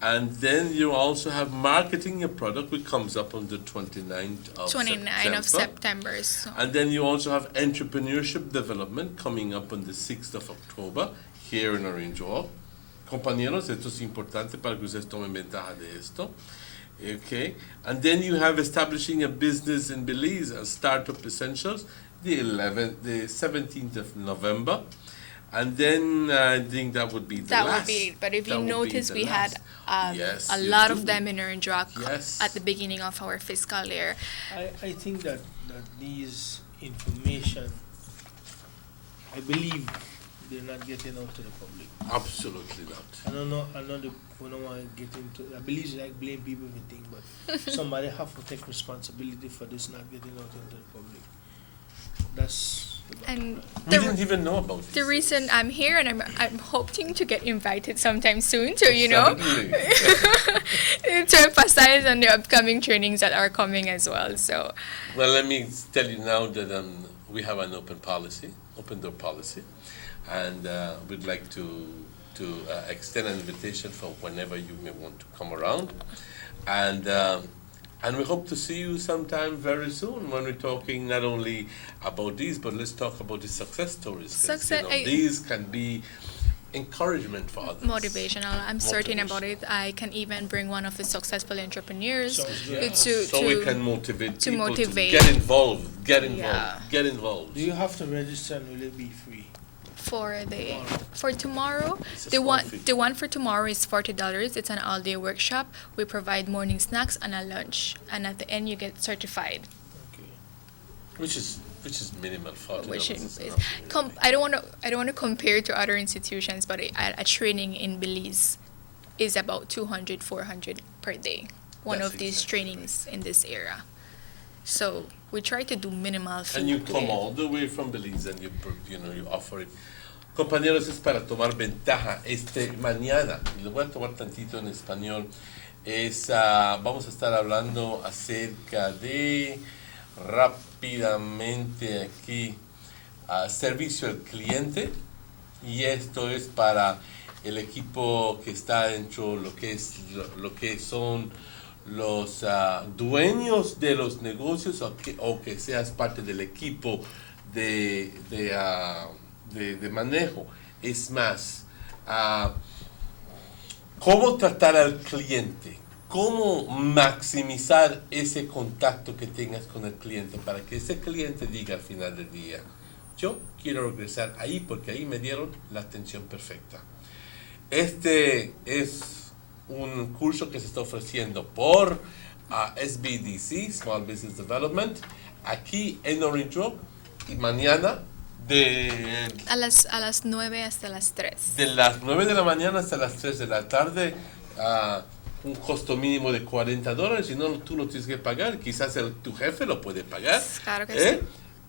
And then you also have marketing your product, which comes up on the 29th of September. So. And then you also have entrepreneurship development coming up on the 6th of October here in Orange Walk. Compañeros, esto es importante para que ustedes tomen ventaja de esto. Okay, and then you have establishing a business in Belize, Startup Essentials, the 17th of November, and then I think that would be the last. That would be, but if you notice, we had a lot of them in Orange Walk at the beginning of our fiscal year. I think that these information, I believe, they're not getting out to the public. Absolutely not. I don't want to get into. I believe like blame people everything, but somebody have to take responsibility for this not getting out into the public. That's the And We didn't even know about it. the reason I'm here, and I'm hoping to get invited sometime soon to to emphasize on the upcoming trainings that are coming as well. So Well, let me tell you now that we have an open door policy, and we'd like to extend an invitation for whenever you may want to come around, and we hope to see you sometime very soon when we're talking not only about these, but let's talk about the success stories. 'Cause, these can be encouragement for others. motivational. I'm certain about it. I can even bring one of the successful entrepreneurs So we can motivate to people motivate. to get involved. Yeah. Get involved. Do you have to register and will it be free? For tomorrow, the one for tomorrow is $40. It's an all-day workshop. We provide morning snacks and a lunch, and at the end you get certified. Which is minimal, $40. I don't want to compare to other institutions, but a training in Belize is about 200, 400 per day. One That's of these trainings in this era. So we try to do minimal fee. And you come all the way from Belize and you offer it. Compañeros, es para tomar ventaja. Mañana, y lo voy a tomar tantito en español, vamos a estar hablando acerca de, rápidamente aquí, servicio al cliente, y esto es para el equipo que está dentro lo que son los dueños de los negocios o que seas parte del equipo de manejo. Es más, cómo tratar al cliente, cómo maximizar ese contacto que tengas con el cliente para que ese cliente diga al final del día, yo quiero regresar ahí porque ahí me dieron la atención perfecta. Este es un curso que se está ofreciendo por SBDC, Small Business Development, aquí en Orange Rock, y mañana a las 9 hasta las 3. De las 9 de la mañana hasta las 3 de la tarde, un costo mínimo de $40, y no tú lo tienes que pagar, quizás tu jefe lo puede pagar. Claro que sí.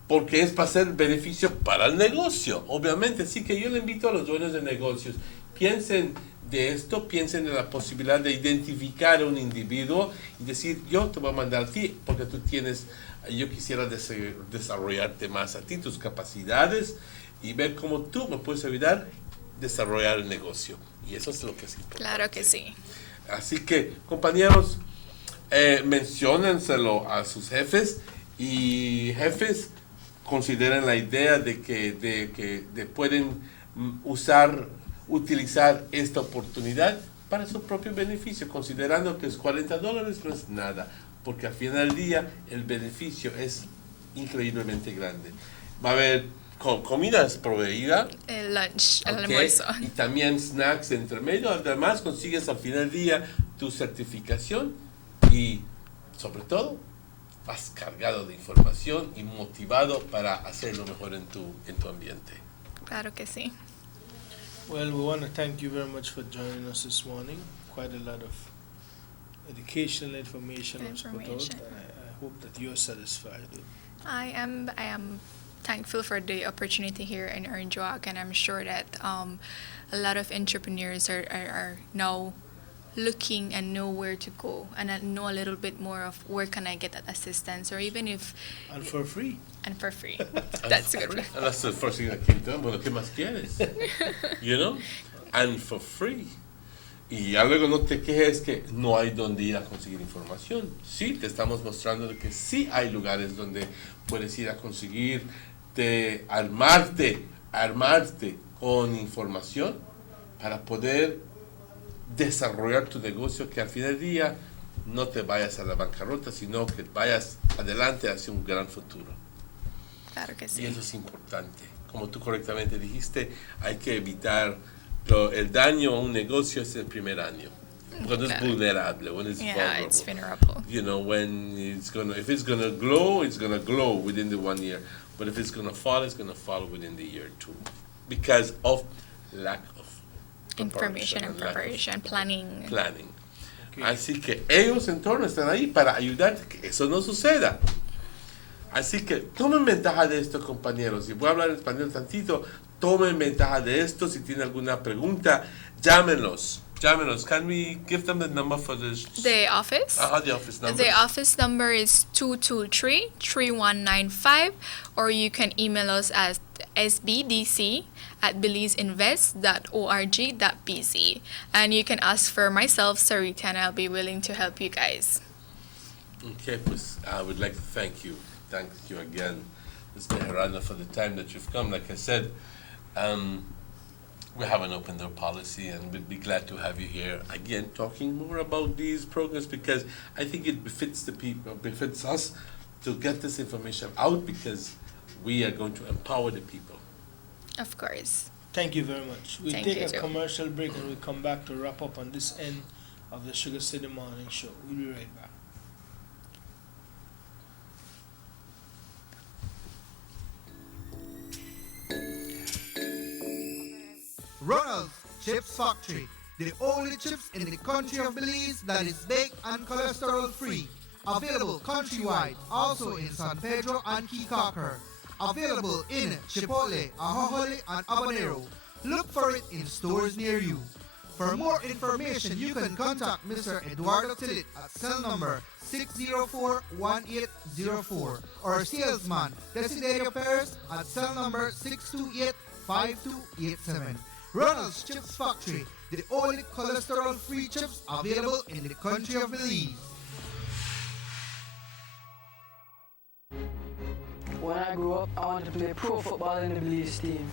Porque es para hacer beneficio para el negocio, obviamente. Así que yo le invito a los dueños de negocios, piensen de esto, piensen en la posibilidad de identificar a un individuo y decir, yo te voy a mandar a ti porque tú tienes, yo quisiera desarrollarte más a ti, tus capacidades, y ver cómo tú me puedes ayudar a desarrollar el negocio. Y eso es lo que es importante. Claro que sí. Así que, compañeros, menciónenselo a sus jefes, y jefes, consideren la idea de que pueden utilizar esta oportunidad para su propio beneficio, considerando que es $40 no es nada, porque al final del día el beneficio es increíblemente grande. Va a haber comidas proveídas, el lunch, el almuerzo, y también snacks entre medio. Además consigues al final del día tu certificación y sobre todo vas cargado de información y motivado para hacerlo mejor en tu ambiente. Claro que sí. Well, we want to thank you very much for joining us this morning. Quite a lot of educational information was put out, and I hope that you're satisfied. I am thankful for the opportunity here in Orange Walk, and I'm sure that a lot of entrepreneurs are now looking and know where to go, and I know a little bit more of where can I get that assistance, or even if... And for free. And for free. That's a good one. And that's the first thing that came to me. Bueno, ¿qué más quieres? You know? And for free. Y ya luego no te quejes que no hay donde ir a conseguir información. Sí, te estamos mostrando que sí hay lugares donde puedes ir a conseguir, armarte con información para poder desarrollar tu negocio, que al final del día no te vayas a la bancarrota, sino que vayas adelante hacia un gran futuro. Claro que sí. Y eso es importante. Como tú correctamente dijiste, hay que evitar el daño a un negocio es el primer año. Cuando es vulnerable, when it's vulnerable. It's vulnerable. You know, when if it's gonna glow, it's gonna glow within the 1 year. But if it's gonna fall, it's gonna fall within the year too, because of lack of information and preparation, planning. Okay. Así que ellos en torno están ahí para ayudarte que eso no suceda. Así que tomen ventaja de esto, compañeros. Y voy a hablar en español tantito. Tomen ventaja de esto. Si tienen alguna pregunta, llámenlos. Can we give them the number for the office? The office number. The office number is 223-3195, or you can email us at sbdc@belizeinvest.org.bz, and you can ask for myself, Sarita, and I'll be willing to help you guys. Okay, pues I would like to thank you. Thank you again, Ms. Meherana, for the time that you've come. Like I said, we have an open door policy, and we'd be glad to have you here again talking more about these programs, because I think it befits the people, befits us to get this information out, because we are going to empower the people. Of course. Thank you very much. We'll Thank take you a too. commercial break and we'll come back to wrap up on this end of the Sugar City Morning Show. We'll be right back. Ronald's Chips Factory, the only chips in the country of Belize that is baked and cholesterol free. Available countrywide, also in San Pedro and Kikaker. Available in Chipotle, Ahohole, and Habanero. Look for it in stores near you. For more information, you can contact Mr. Eduardo Tillit at cell number 604-1804 or salesman Desiderio Perez at cell number 628-5287. Ronald's Chips Factory, the only cholesterol-free chips available in the country of Belize. When I grew up, I wanted to play pro football in the Belize team.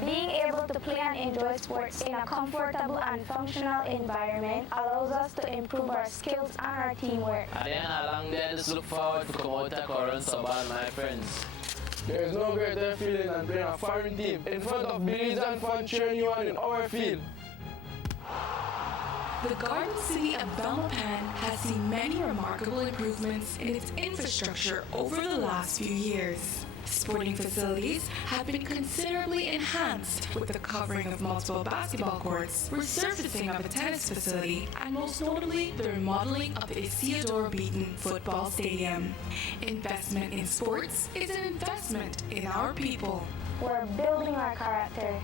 Being able to play and enjoy sports in a comfortable and functional environment allows us to improve our skills and our teamwork. And then along there, just look forward to come out to Coron Sabah, my friends. There is no greater feeling than playing a foreign team in front of Belize and fans cheering you on in our field. The Garden City of Belmopan has seen many remarkable improvements in its infrastructure over the last few years. Sporting facilities have been considerably enhanced with the covering of multiple basketball courts, resurfacing of a tennis facility, and most notably the remodeling of the Isidore Beaton Football Stadium. Investment in sports is an investment in our people. We're building our character.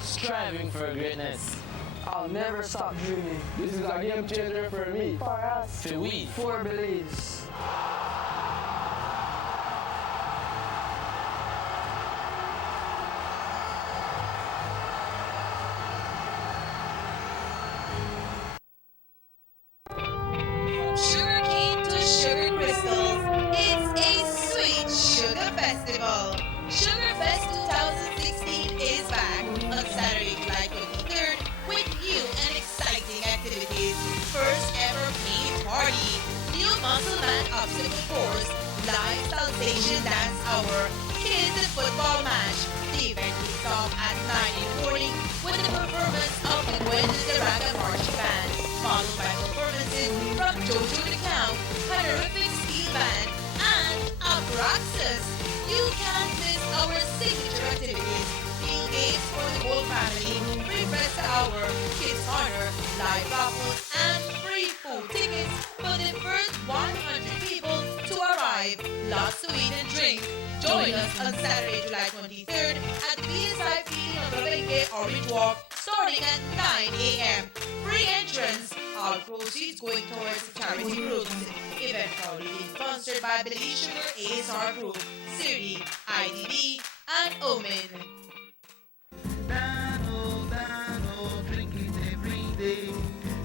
Striving for greatness. I'll never stop dreaming. This is a game changer for me. For us. For we. For Belize. Sugarcane to sugar crystals, it's a sweet sugar festival. Sugarfest 2016 is back on Saturday, July 23rd with new and exciting activities. First ever paint party, new muscle man obstacle course, live salvation dance hour, kids and football match. The event kicks off at 9 in the morning with the performance of the Gwen Marching Band, followed by performances from Jojo the Count, Honorific Steel Band, and Abraxas. You can't miss our signature activities. Field games for the whole family, free press hour, kids corner, live raffles, and free food tickets for the first 100 people to arrive. Lots to eat and drink. Join us on Saturday, July 23rd at the BSI Field on Rebecca Orange Walk, starting at 9 a.m. Free entrance. All proceeds going towards charity groups. Event proudly being sponsored by Belize Sugar ASR Group, CIRDI, IDB, and Omen. DANO, DANO, drink it every day.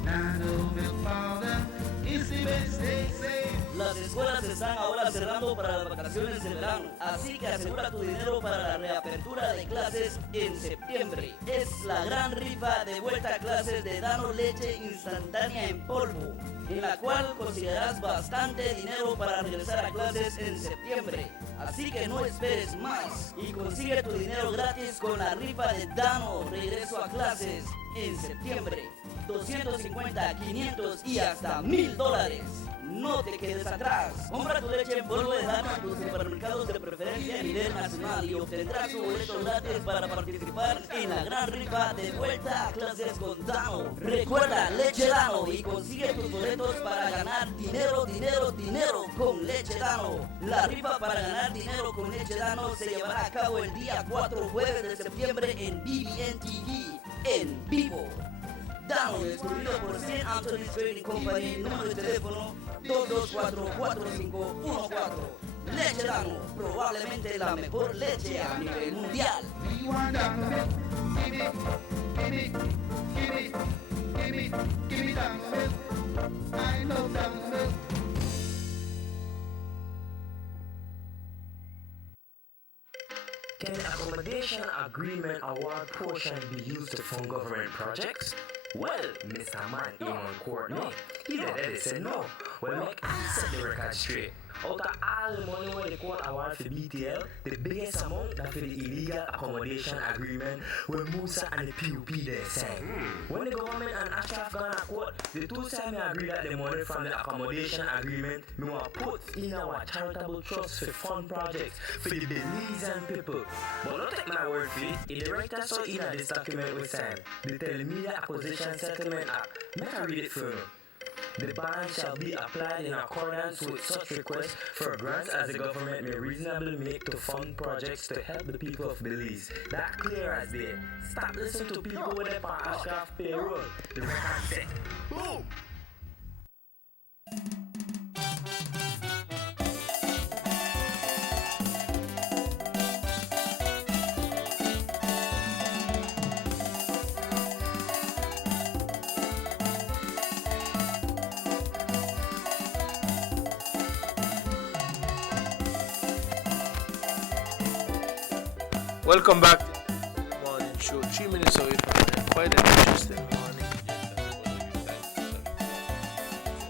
DANO milk powder is the best they say. Las escuelas están ahora cerrando para las vacaciones de verano, así que asegura tu dinero para la reapertura de clases en septiembre. Es la gran rifa de vuelta a clases de DANO Leche Instantánea en Polvo, en la cual conseguirás bastante dinero para regresar a clases en septiembre. Así que no esperes más y consigue tu dinero gratis con la rifa de DANO Regreso a Clases en septiembre. 250, 500 y hasta $1,000. No te quedes atrás. Compra tu leche en polvo de DANO en tus supermercados de preferencia a nivel nacional y obtendrás tu boleto gratis para participar en la gran rifa de vuelta a clases con DANO. Recuerda, leche DANO y consigue tus boletos para ganar $10,000. dinero, dinero, dinero con leche Dano. La rifa para ganar dinero con leche Dano se llevará a cabo el día 4 jueves de septiembre en BBN TV, en vivo. Dano, distribuido por St. Anthony's Trading Company, número de teléfono 224-4514. Leche Dano, probablemente la mejor leche a nivel mundial. You want Dano milk? Give me, give me, give me, give me, give me Dano milk. I love Dano milk. Can accommodation agreement award portion be used to fund government projects? Well, Mr. Man in on court no. He did say no. Well, make I set the record straight. Out of all the money where the court award for BTL, the biggest amount that for the illegal accommodation agreement where Musa and the PUP they signed. When the government and Ashraf gone to court, the two sides may agree that the money from the accommodation agreement may want put in our charitable trust for fund projects for the Belizean people. But don't take my word for it, the director saw in this document we signed, the Telemedia Acquisition Settlement Act. Make I read it for you. The ban shall be applied in accordance with such requests for grants as the government may reasonably make to fund projects to help the people of Belize. That clear as day. Stop listening to people with their Ashraf payroll. The record set. Boom! Welcome back to the morning show. 3 minutes away from it. Quite an interesting morning.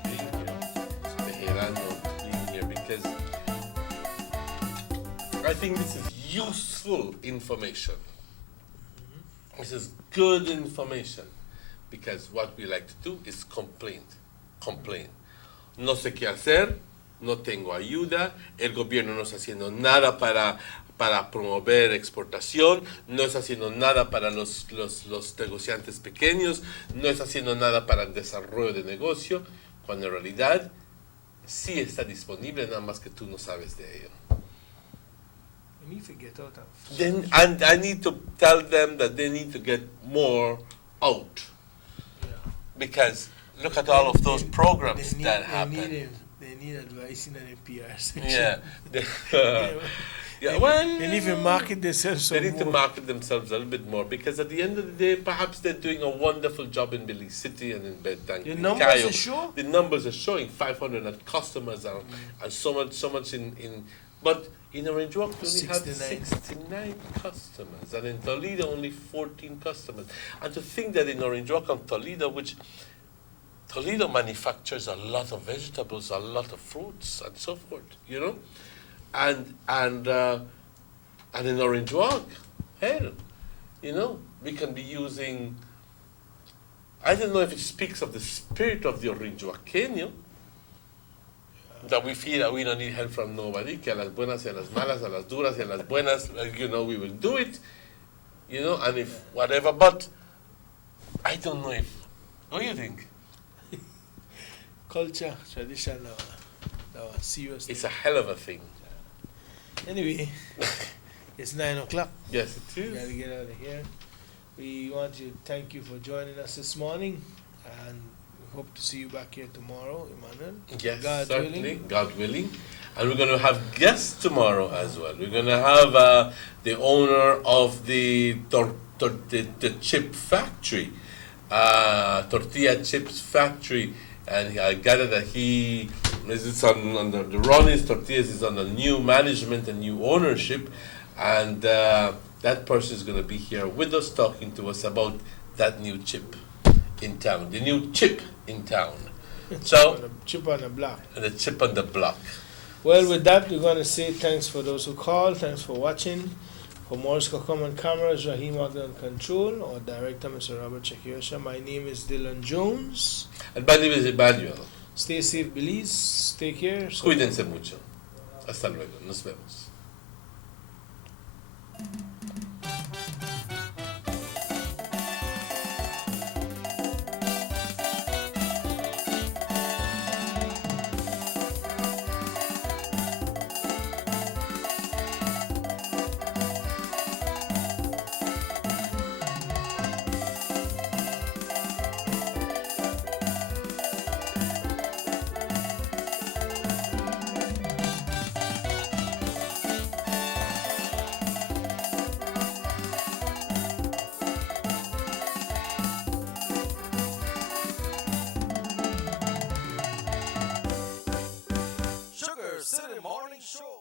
Being here because I think this is useful information. This is good information because what we like to do is complain. No sé qué hacer, no tengo ayuda, el gobierno no está haciendo nada para promover exportación, no está haciendo nada para los negociantes pequeños, no está haciendo nada para el desarrollo de negocio, cuando en realidad sí está disponible, nada más que tú no sabes de ello. We need to get out of. Then, and I need to tell them that they need to get more out. Because look at all of those programs that happen. They need advice in an PR section. Yeah. They need to market themselves. They need to market themselves a little bit more because at the end of the day, perhaps they're doing a wonderful job in Belize City and in Bedtang. The numbers are showing. The numbers are showing 500 customers and so much in. But in Orange Walk, we only have 69 customers, and in Toledo, only 14 customers. And to think that in Orange Walk and Toledo, Toledo manufactures a lot of vegetables, a lot of fruits, and so forth, you know? And in Orange Walk, hell, you know, we can be using, I don't know if it speaks of the spirit of the Orange Walkeño, that we feel that we don't need help from nobody, que a las buenas y a las malas, a las duras y a las buenas, you know, we will do it, you know, and if whatever, but I don't know if, what do you think? Culture, tradition, serious. It's a hell of a thing. Anyway, it's 9 o'clock. Yes, it is. We gotta get out of here. We want to thank you for joining us this morning, and we hope to see you back here tomorrow, Emmanuel. Yes, God certainly, willing. God willing. And we're going to have guests tomorrow as well. We're going to have the owner of the chip factory, tortilla chips factory, and I gather that he is on the Ronnie's Tortillas is on a new management and new ownership, and that person is going to be here with us talking to us about that new chip in town, the new chip in town. Chip on the block. And the chip on the block. Well, with that, we're going to say thanks for those who called, thanks for watching. For Morris Kokom on cameras, Raheem on control, or director, Mr. Robert Chekiosha. My name is Dylan Jones. And my name is Emmanuel. Stay safe, Belize. Take care. Cuídense mucho. Hasta luego. Nos vemos. City Morning Show.